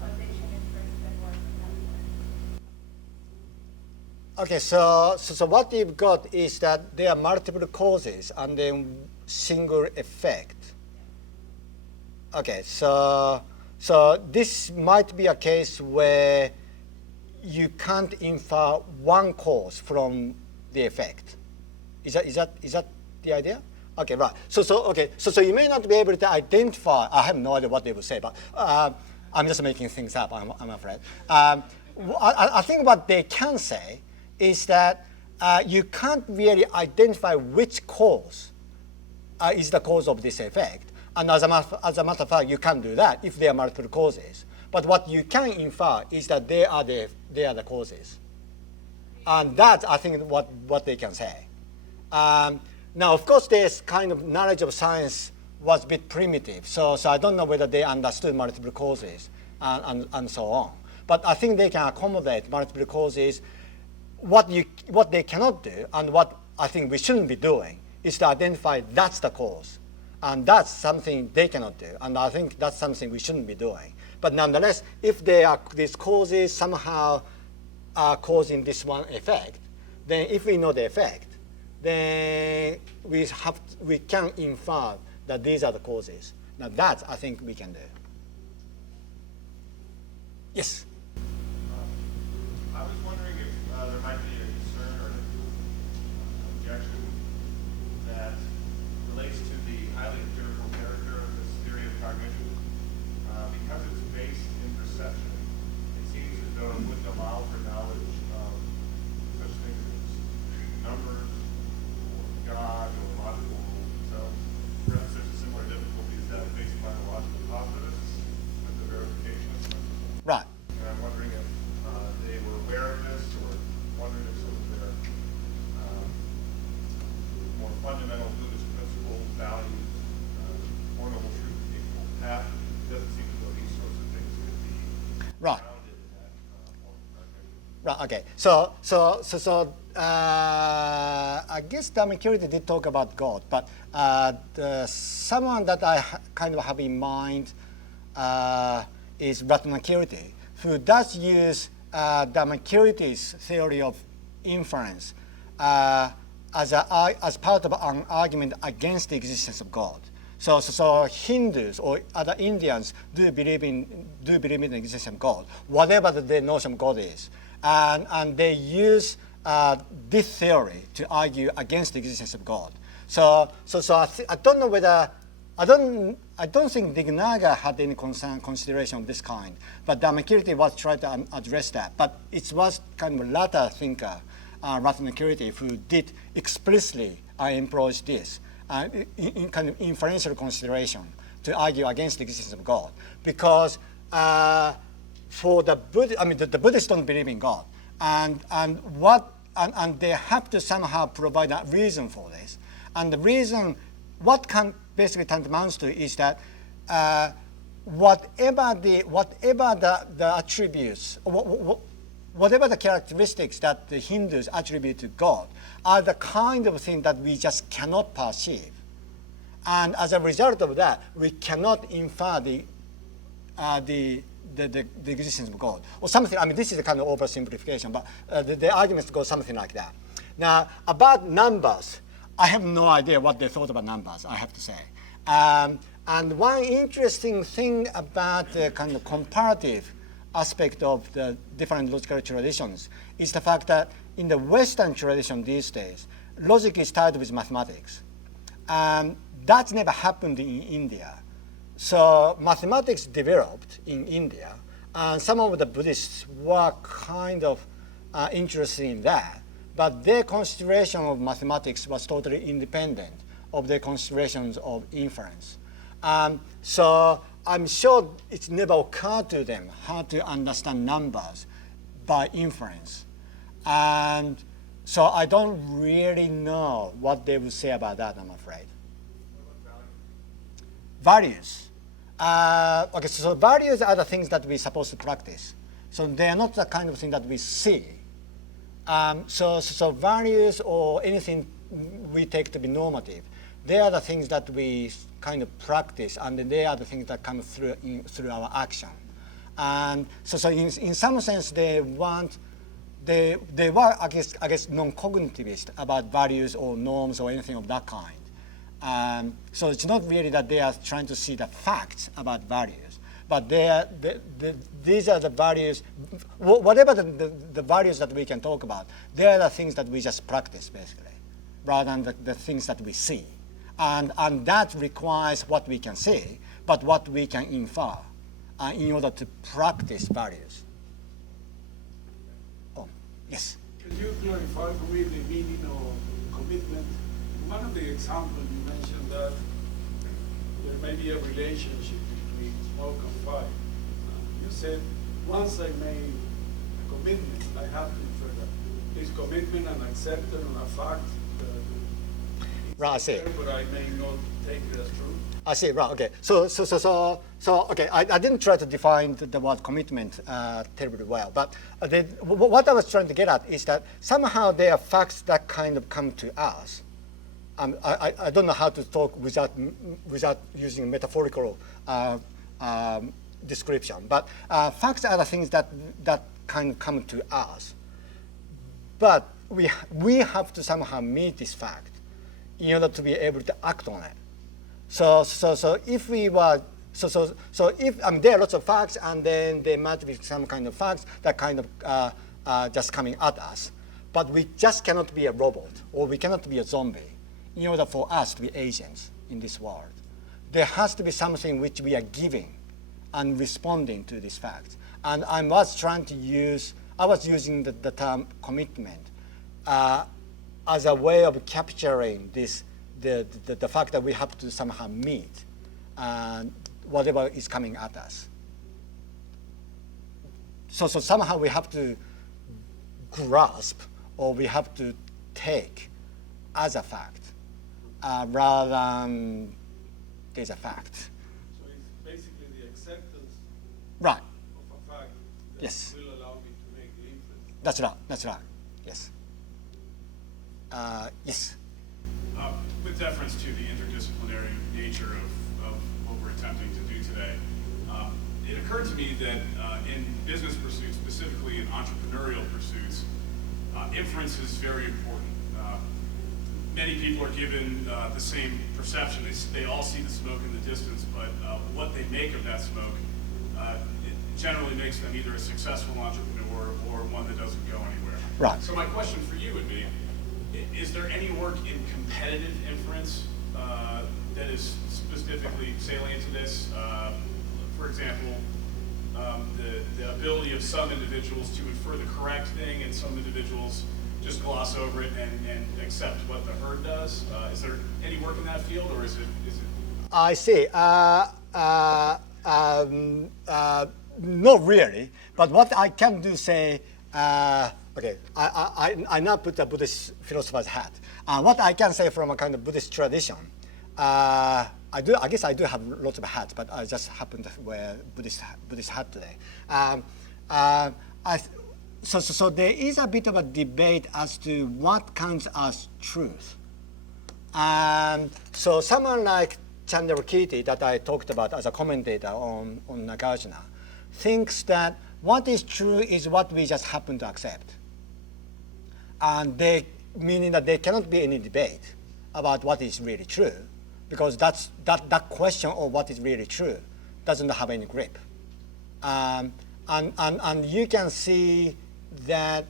causation inference then work in that way? Okay, so what you've got is that there are multiple causes and then single effect. Okay, so this might be a case where you can't infer one cause from the effect. Is that the idea? Okay, right. So you may not be able to identify. I have no idea what they will say, but I'm just making things up. I'm afraid. I think what they can say is that you can't really identify which cause is the cause of this effect. And as a matter of fact, you can't do that if there are multiple causes. But what you can infer is that they are the causes. And that's, I think, what they can say. Now, of course, this kind of knowledge of science was a bit primitive. So I don't know whether they understood multiple causes and so on. But I think they can accommodate multiple causes. What they cannot do, and what I think we shouldn't be doing, is to identify that's the cause. And that's something they cannot do. And I think that's something we shouldn't be doing. But nonetheless, if these causes somehow are causing this one effect, then if we know the effect, then we can infer that these are the causes. Now that I think we can do. Yes? I was wondering if there might be a concern or an objection that relates to the highly empirical character of this theory of cognition. Because it's based in perception, it seems as though it wouldn't allow for knowledge of such things as numbers, or God, or logical rules themselves. Perhaps there's a similar difficulty as that faced by the logical positivists with the verification of principles. Right. And I'm wondering if they were aware of this, or wondering if some of their more fundamental Buddhist principles, values, Four Noble Truths, Eightfold Path. It doesn't seem as though these sorts of things could be Right. grounded in that form of cognition. Right. Okay. So I guess Dharmakirti did talk about God, but someone that I kind of have in mind is Ratnakirti, who does use Dharmakirti's theory of inference as part of an argument against the existence of God. So Hindus or other Indians do believe in the existence of God, whatever their notion of God is, and they use this theory to argue against the existence of God. So I don't know whether I don't think Dignaga had any consideration of this kind, but Dharmakirti was trying to address that. But it was kind of a latter thinker, Ratnakirti, who did explicitly employ this in kind of inferential consideration to argue against the existence of God, because for the the Buddhists don't believe in God, and they have to somehow provide a reason for this, and the reason what can basically tantamount to is that whatever the attributes, whatever the characteristics that the Hindus attribute to God are the kind of thing that we just cannot perceive. And as a result of that, we cannot infer the existence of God. Or something, this is a kind of oversimplification, but the arguments go something like that. Now, about numbers, I have no idea what they thought about numbers, I have to say. And one interesting thing about the kind of comparative aspect of the different logical traditions is the fact that in the Western tradition these days, logic is tied with mathematics. That's never happened in India. So mathematics developed in India, and some of the Buddhists were kind of interested in that, but their consideration of mathematics was totally independent of their considerations of inference. So I'm sure it's never occurred to them how to understand numbers by inference. And so I don't really know what they would say about that, I'm afraid. Values. Okay, so values are the things that we're supposed to practice. So they are not the kind of thing that we see. So values or anything we take to be normative, they are the things that we kind of practice, and they are the things that come through our action. And so in some sense, they were, I guess, non-cognitivist about values or norms or anything of that kind. So it's not really that they are trying to see the facts about values, but these are the values, whatever the values that we can talk about, they are the things that we just practice, basically, rather than the things that we see. And that requires what we can see, but what we can infer in order to practice values. Oh, yes? Could you clarify for me the meaning of commitment? In one of the examples you mentioned that there may be a relationship between smoke and fire. You said, once I made a commitment, I have to infer that. Is commitment an acceptance of a fact? Right, I see. But I may not take it as true. I see, right, okay. So okay, I didn't try to define the word commitment terribly well, but what I was trying to get at is that somehow there are facts that kind of come to us. I don't know how to talk without using metaphorical description, but facts are the things that kind of come to us. But we have to somehow meet this fact in order to be able to act on it. So if we were, if there are lots of facts, and then there might be some kind of facts that kind of just coming at us, but we just cannot be a robot, or we cannot be a zombie in order for us to be agents in this world. There has to be something which we are giving and responding to these facts. And I was using the term commitment as a way of capturing the fact that we have to somehow meet whatever is coming at us. So somehow we have to grasp, or we have to take as a fact, rather than there's a fact. So it's basically the acceptance Right. of a fact that Yes. will allow me to make the inference. That's right. Yes. Yes. With deference to the interdisciplinary nature of what we're attempting to do today, it occurred to me that in business pursuits, specifically in entrepreneurial pursuits, inference is very important. Many people are given the same perception. They all see the smoke in the distance, but what they make of that smoke it generally makes them either a successful entrepreneur or one that doesn't go anywhere. Right. So my question for you would be, is there any work in competitive inference that is specifically salient to this? For example, the ability of some individuals to infer the correct thing and some individuals just gloss over it and accept what the herd does. Is there any work in that field, or is it? I see. Not really, but what I can do say, okay, I now put a Buddhist philosopher's hat. What I can say from a kind of Buddhist tradition, I guess I do have lots of hats, but I just happen to wear Buddhist hat today. So there is a bit of a debate as to what counts as truth. So someone like Chandrakirti, that I talked about as a commentator on Nagarjuna, thinks that what is true is what we just happen to accept. And meaning that there cannot be any debate about what is really true, because that question of what is really true doesn't have any grip. And you can see that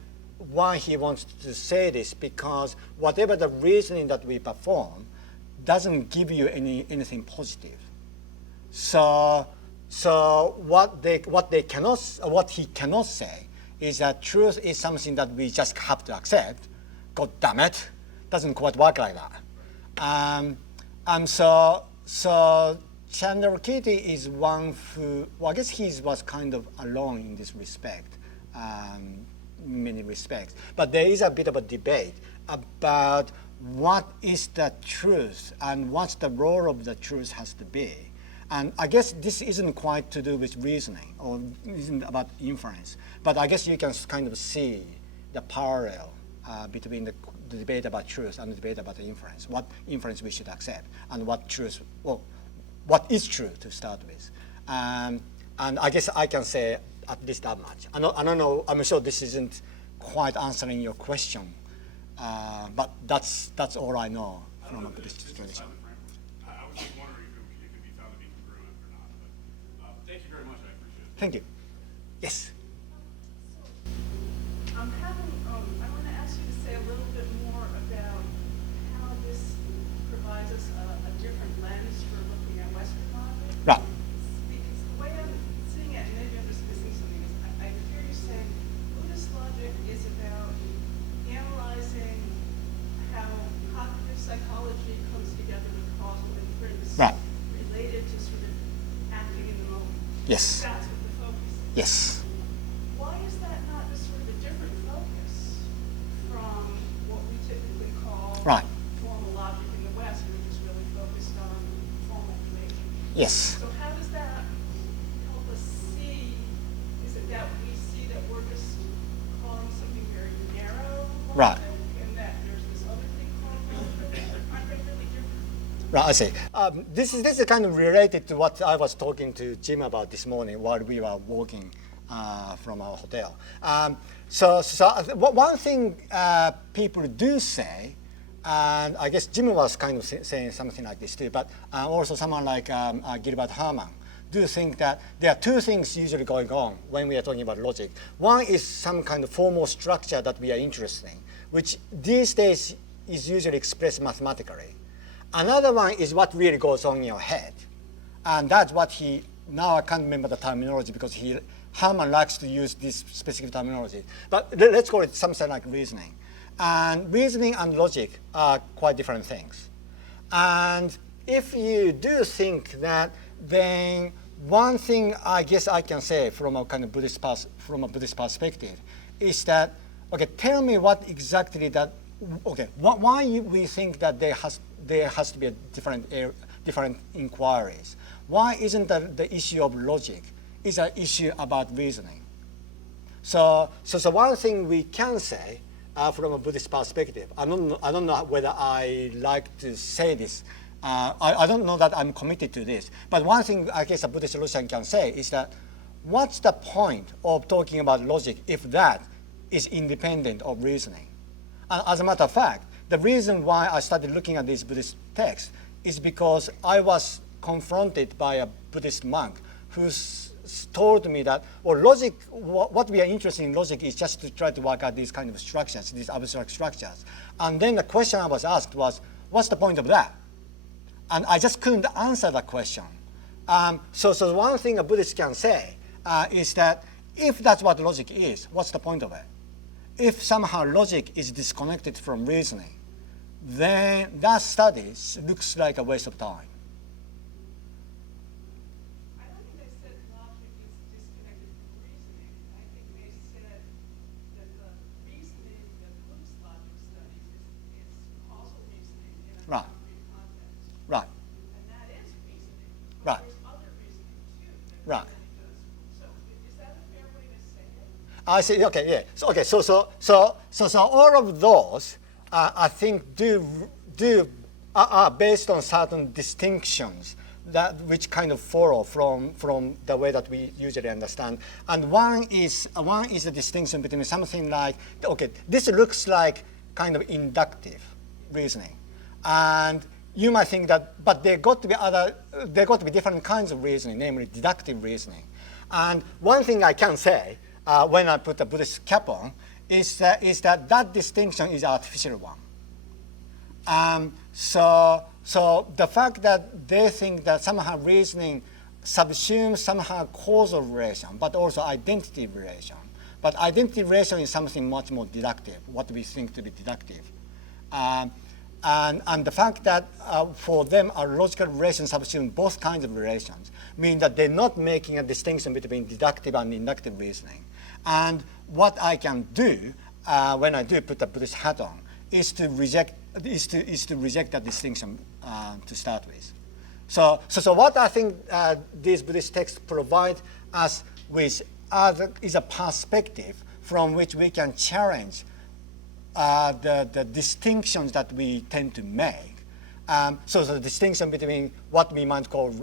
why he wants to say this, because whatever the reasoning that we perform doesn't give you anything positive. So what he cannot say is that truth is something that we just have to accept. God damn it, doesn't quite work like that. And so Chandrakirti is one who, well, I guess he was kind of alone in this respect, in many respects. But there is a bit of a debate about what is the truth and what's the role of the truth has to be. And I guess this isn't quite to do with reasoning, or isn't about inference, but I guess you can kind of see the parallel between the debate about truth and the debate about the inference, what inference we should accept, and what truth, well, what is true to start with. And I guess I can say at least that much. I don't know, I'm sure this isn't quite answering your question, but that's all I know from a Buddhist tradition. I was just wondering if it could be found to be congruent or not, but thank you very much, I appreciate it. Thank you. Yes. I want to ask you to say a little bit more about how this provides us a different lens for looking at Western logic. Right. Because the way I'm seeing it, and maybe I'm just missing something, is I hear you saying Buddhist logic is about analyzing how cognitive psychology comes together with causal inference Right. related to sort of acting in the moment. Yes. That's what the focus is. Yes. Why is that not a sort of a different focus from what we typically call Right. formal logic in the West, which is really focused on formal information? Yes. So how does that help us see? Is it that we see that we're just calling something very narrow Right. logic, and that there's this other thing called logic? Aren't they really different? Right, I see. This is kind of related to what I was talking to Jim about this morning while we were walking from our hotel. So one thing people do say, and I guess Jim was kind of saying something like this too, but also someone like Gilbert Herman do think that there are two things usually going on when we are talking about logic. One is some kind of formal structure that we are interested in, which these days is usually expressed mathematically. Another one is what really goes on in your head. And that's what now I can't remember the terminology because Herman likes to use this specific terminology. But let's call it something like reasoning. And reasoning and logic are quite different things. And if you do think that, then one thing I guess I can say from a kind of Buddhist perspective is that, okay, tell me what exactly that, okay, why we think that there has to be a different inquiries. Why isn't the issue of logic is an issue about reasoning? So one thing we can say from a Buddhist perspective, I don't know whether I like to say this. I don't know that I'm committed to this. But one thing I guess a Buddhist logician can say is that what's the point of talking about logic if that is independent of reasoning? And as a matter of fact, the reason why I started looking at these Buddhist texts is because I was confronted by a Buddhist monk who told me that, well, logic, what we are interested in logic is just to try to work out these kind of structures, these abstract structures. And then the question I was asked was, what's the point of that? And I just couldn't answer that question. So one thing a Buddhist can say is that if that's what logic is, what's the point of it? If somehow logic is disconnected from reasoning, then that study looks like a waste of time. I don't think they said logic is disconnected from reasoning. I think they said that the reasoning that Buddhist logic studies is causal reasoning in a Right. concrete context. Right. And that is reasoning. Right. But there's other reasoning too that Right. reasoning does. So is that a fair way to say it? I see. Okay. Yeah. So all of those, I think, are based on certain distinctions which kind of follow from the way that we usually understand. And one is the distinction between something like, okay, this looks like kind of inductive reasoning, and you might think that, but there got to be different kinds of reasoning, namely deductive reasoning. And one thing I can say when I put the Buddhist cap on is that distinction is an artificial one. So the fact that they think that somehow reasoning subsumes somehow causal relation, but also identity relation. But identity relation is something much more deductive, what we think to be deductive. And the fact that for them a logical relation subsumes both kinds of relations mean that they're not making a distinction between deductive and inductive reasoning. And what I can do when I do put the Buddhist hat on is to reject that distinction to start with. So what I think these Buddhist texts provide us with is a perspective from which we can challenge the distinctions that we tend to make. So the distinction between what we might call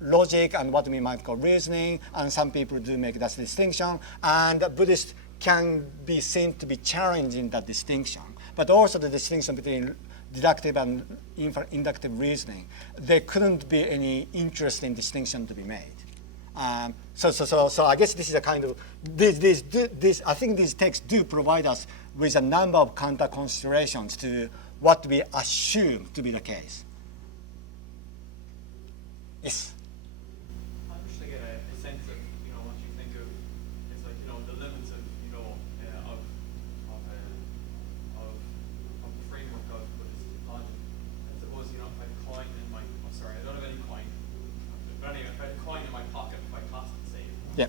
logic and what we might call reasoning, and some people do make that distinction, and Buddhists can be seen to be challenging that distinction, but also the distinction between deductive and inductive reasoning. There couldn't be any interesting distinction to be made. So I guess this is a kind of, I think these texts do provide us with a number of counter considerations to what we assume to be the case. Yes? I'm just to get a sense of, what you think of, it's like, the limits of, of the framework of Buddhist logic. I suppose, if I had a coin in my, I don't have any coin, but anyway, if I had a coin in my pocket, if I tossed it, say, Yeah.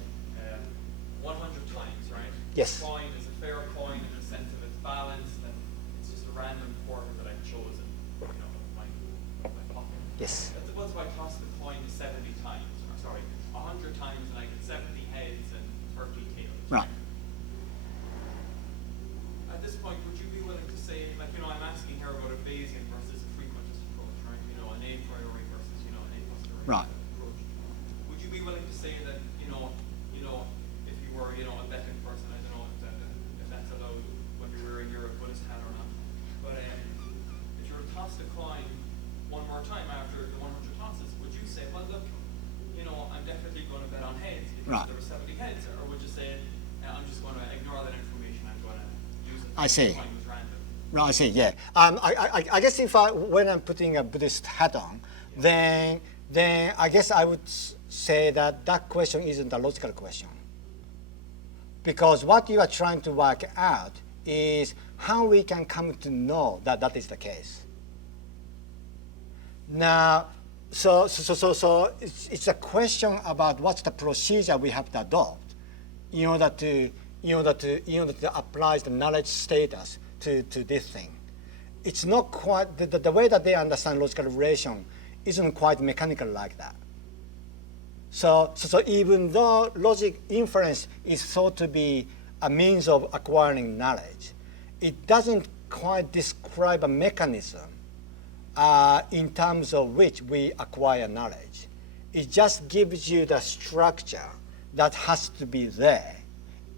100 times, right? Yes. The coin is a fair coin in the sense of it's balanced, and it's just a random quarter that I've chosen, my pocket. Yes. I suppose if I toss the coin 70 times, 100 times, and I get 70 heads and 30 tails. Right. At this point, would you be willing to say, I'm asking here about a Bayesian versus a frequentist approach, right? An a priori versus, an a posteriori Right. approach. Would you be willing to say that, if you were, a betting person, I don't know if that's allowed when you're wearing your Buddhist hat or not, but if you were to toss the coin one more time after the 100 tosses, would you say, well, look, I'm definitely going to bet on heads because Right. there were 70 heads, or would you say, I'm just going to ignore that information, I'm going to use it? I see. The coin was random. Right, I see, yeah. I guess when I'm putting a Buddhist hat on, then I guess I would say that question isn't a logical question. Because what you are trying to work out is how we can come to know that that is the case. Now, so it's a question about what's the procedure we have to adopt in order to apply the knowledge status to this thing. It's not quite the way that they understand logical relation isn't quite mechanical like that. So even though logic inference is thought to be a means of acquiring knowledge, it doesn't quite describe a mechanism in terms of which we acquire knowledge. It just gives you the structure that has to be there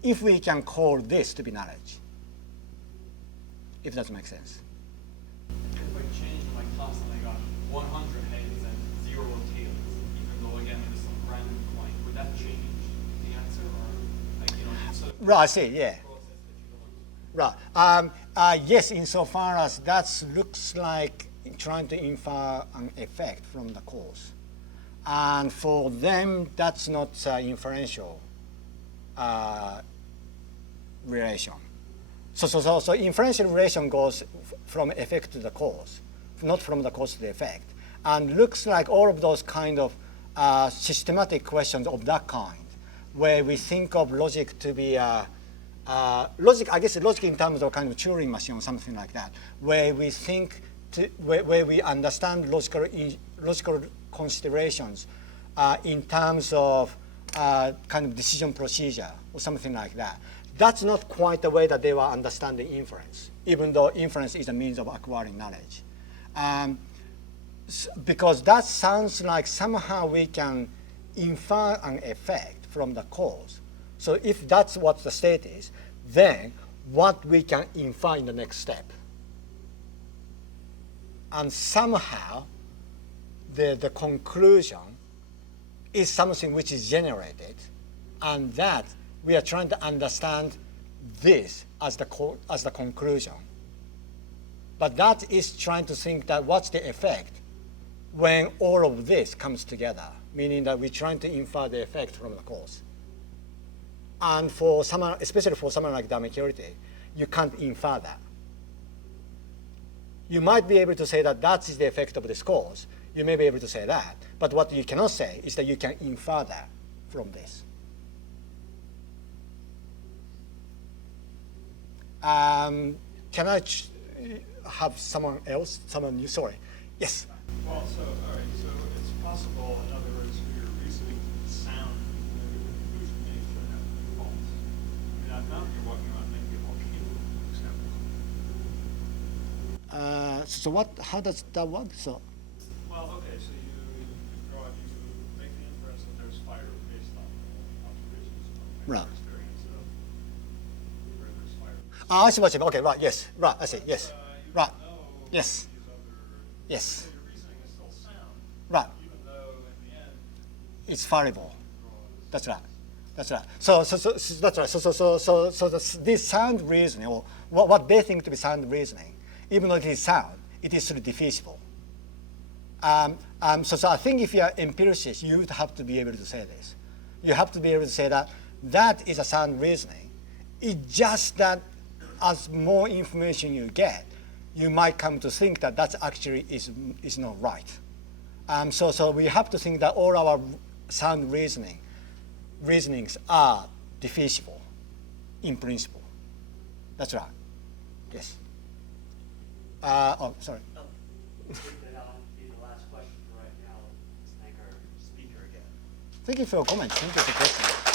if we can call this to be knowledge, if that makes sense. If I changed my toss and I got 100 heads and 0 tails, even though again it was some random coin, would that change the answer, or sort of Right, I see, yeah. process that you don't? Right. Yes, insofar as that looks like trying to infer an effect from the cause. And for them, that's not inferential relation. So inferential relation goes from effect to the cause, not from the cause to the effect. And looks like all of those kind of systematic questions of that kind, where we think of logic to be logic, I guess logic in terms of kind of Turing machine or something like that, where we think, where we understand logical considerations in terms of kind of decision procedure or something like that. That's not quite the way that they were understanding inference, even though inference is a means of acquiring knowledge. Because that sounds like somehow we can infer an effect from the cause. So if that's what the state is, then what we can infer in the next step. And somehow the conclusion is something which is generated, and that we are trying to understand this as the conclusion. But that is trying to think that what's the effect when all of this comes together, meaning that we're trying to infer the effect from the cause. And for someone, especially for someone like Damekirite, you can't infer that. You might be able to say that that is the effect of this cause. You may be able to say that. But what you cannot say is that you can infer that from this. Can I have someone else? Someone new? Sorry. Yes. Well, all right, so it's possible, in other words, for your reasoning to sound your conclusion may turn out to be false. I mean, I found you're walking around maybe a volcano, for example. So what? How does that work? So Well, okay, so you make the inference that there's fire based on observations of Right. experience of where there's fire. I see what you mean. Okay, right. Yes, right. I see. Yes, You right. don't know Yes. these other. Yes. So your reasoning is still sound, Right. even though in the end It's fallible. draws. That's right. That's right. So that's right. So this sound reasoning, or what they think to be sound reasoning, even though it is sound, it is sort of defeasible. So I think if you are empiricist, you would have to be able to say this. You have to be able to say that that is a sound reasoning. It's just that as more information you get, you might come to think that that actually is not right. So we have to think that all our sound reasonings are defeasible in principle. That's right. Yes. Sorry. I think that'll be the last question for right now. Let's thank our speaker again. Thank you for your comments. Thank you for your question.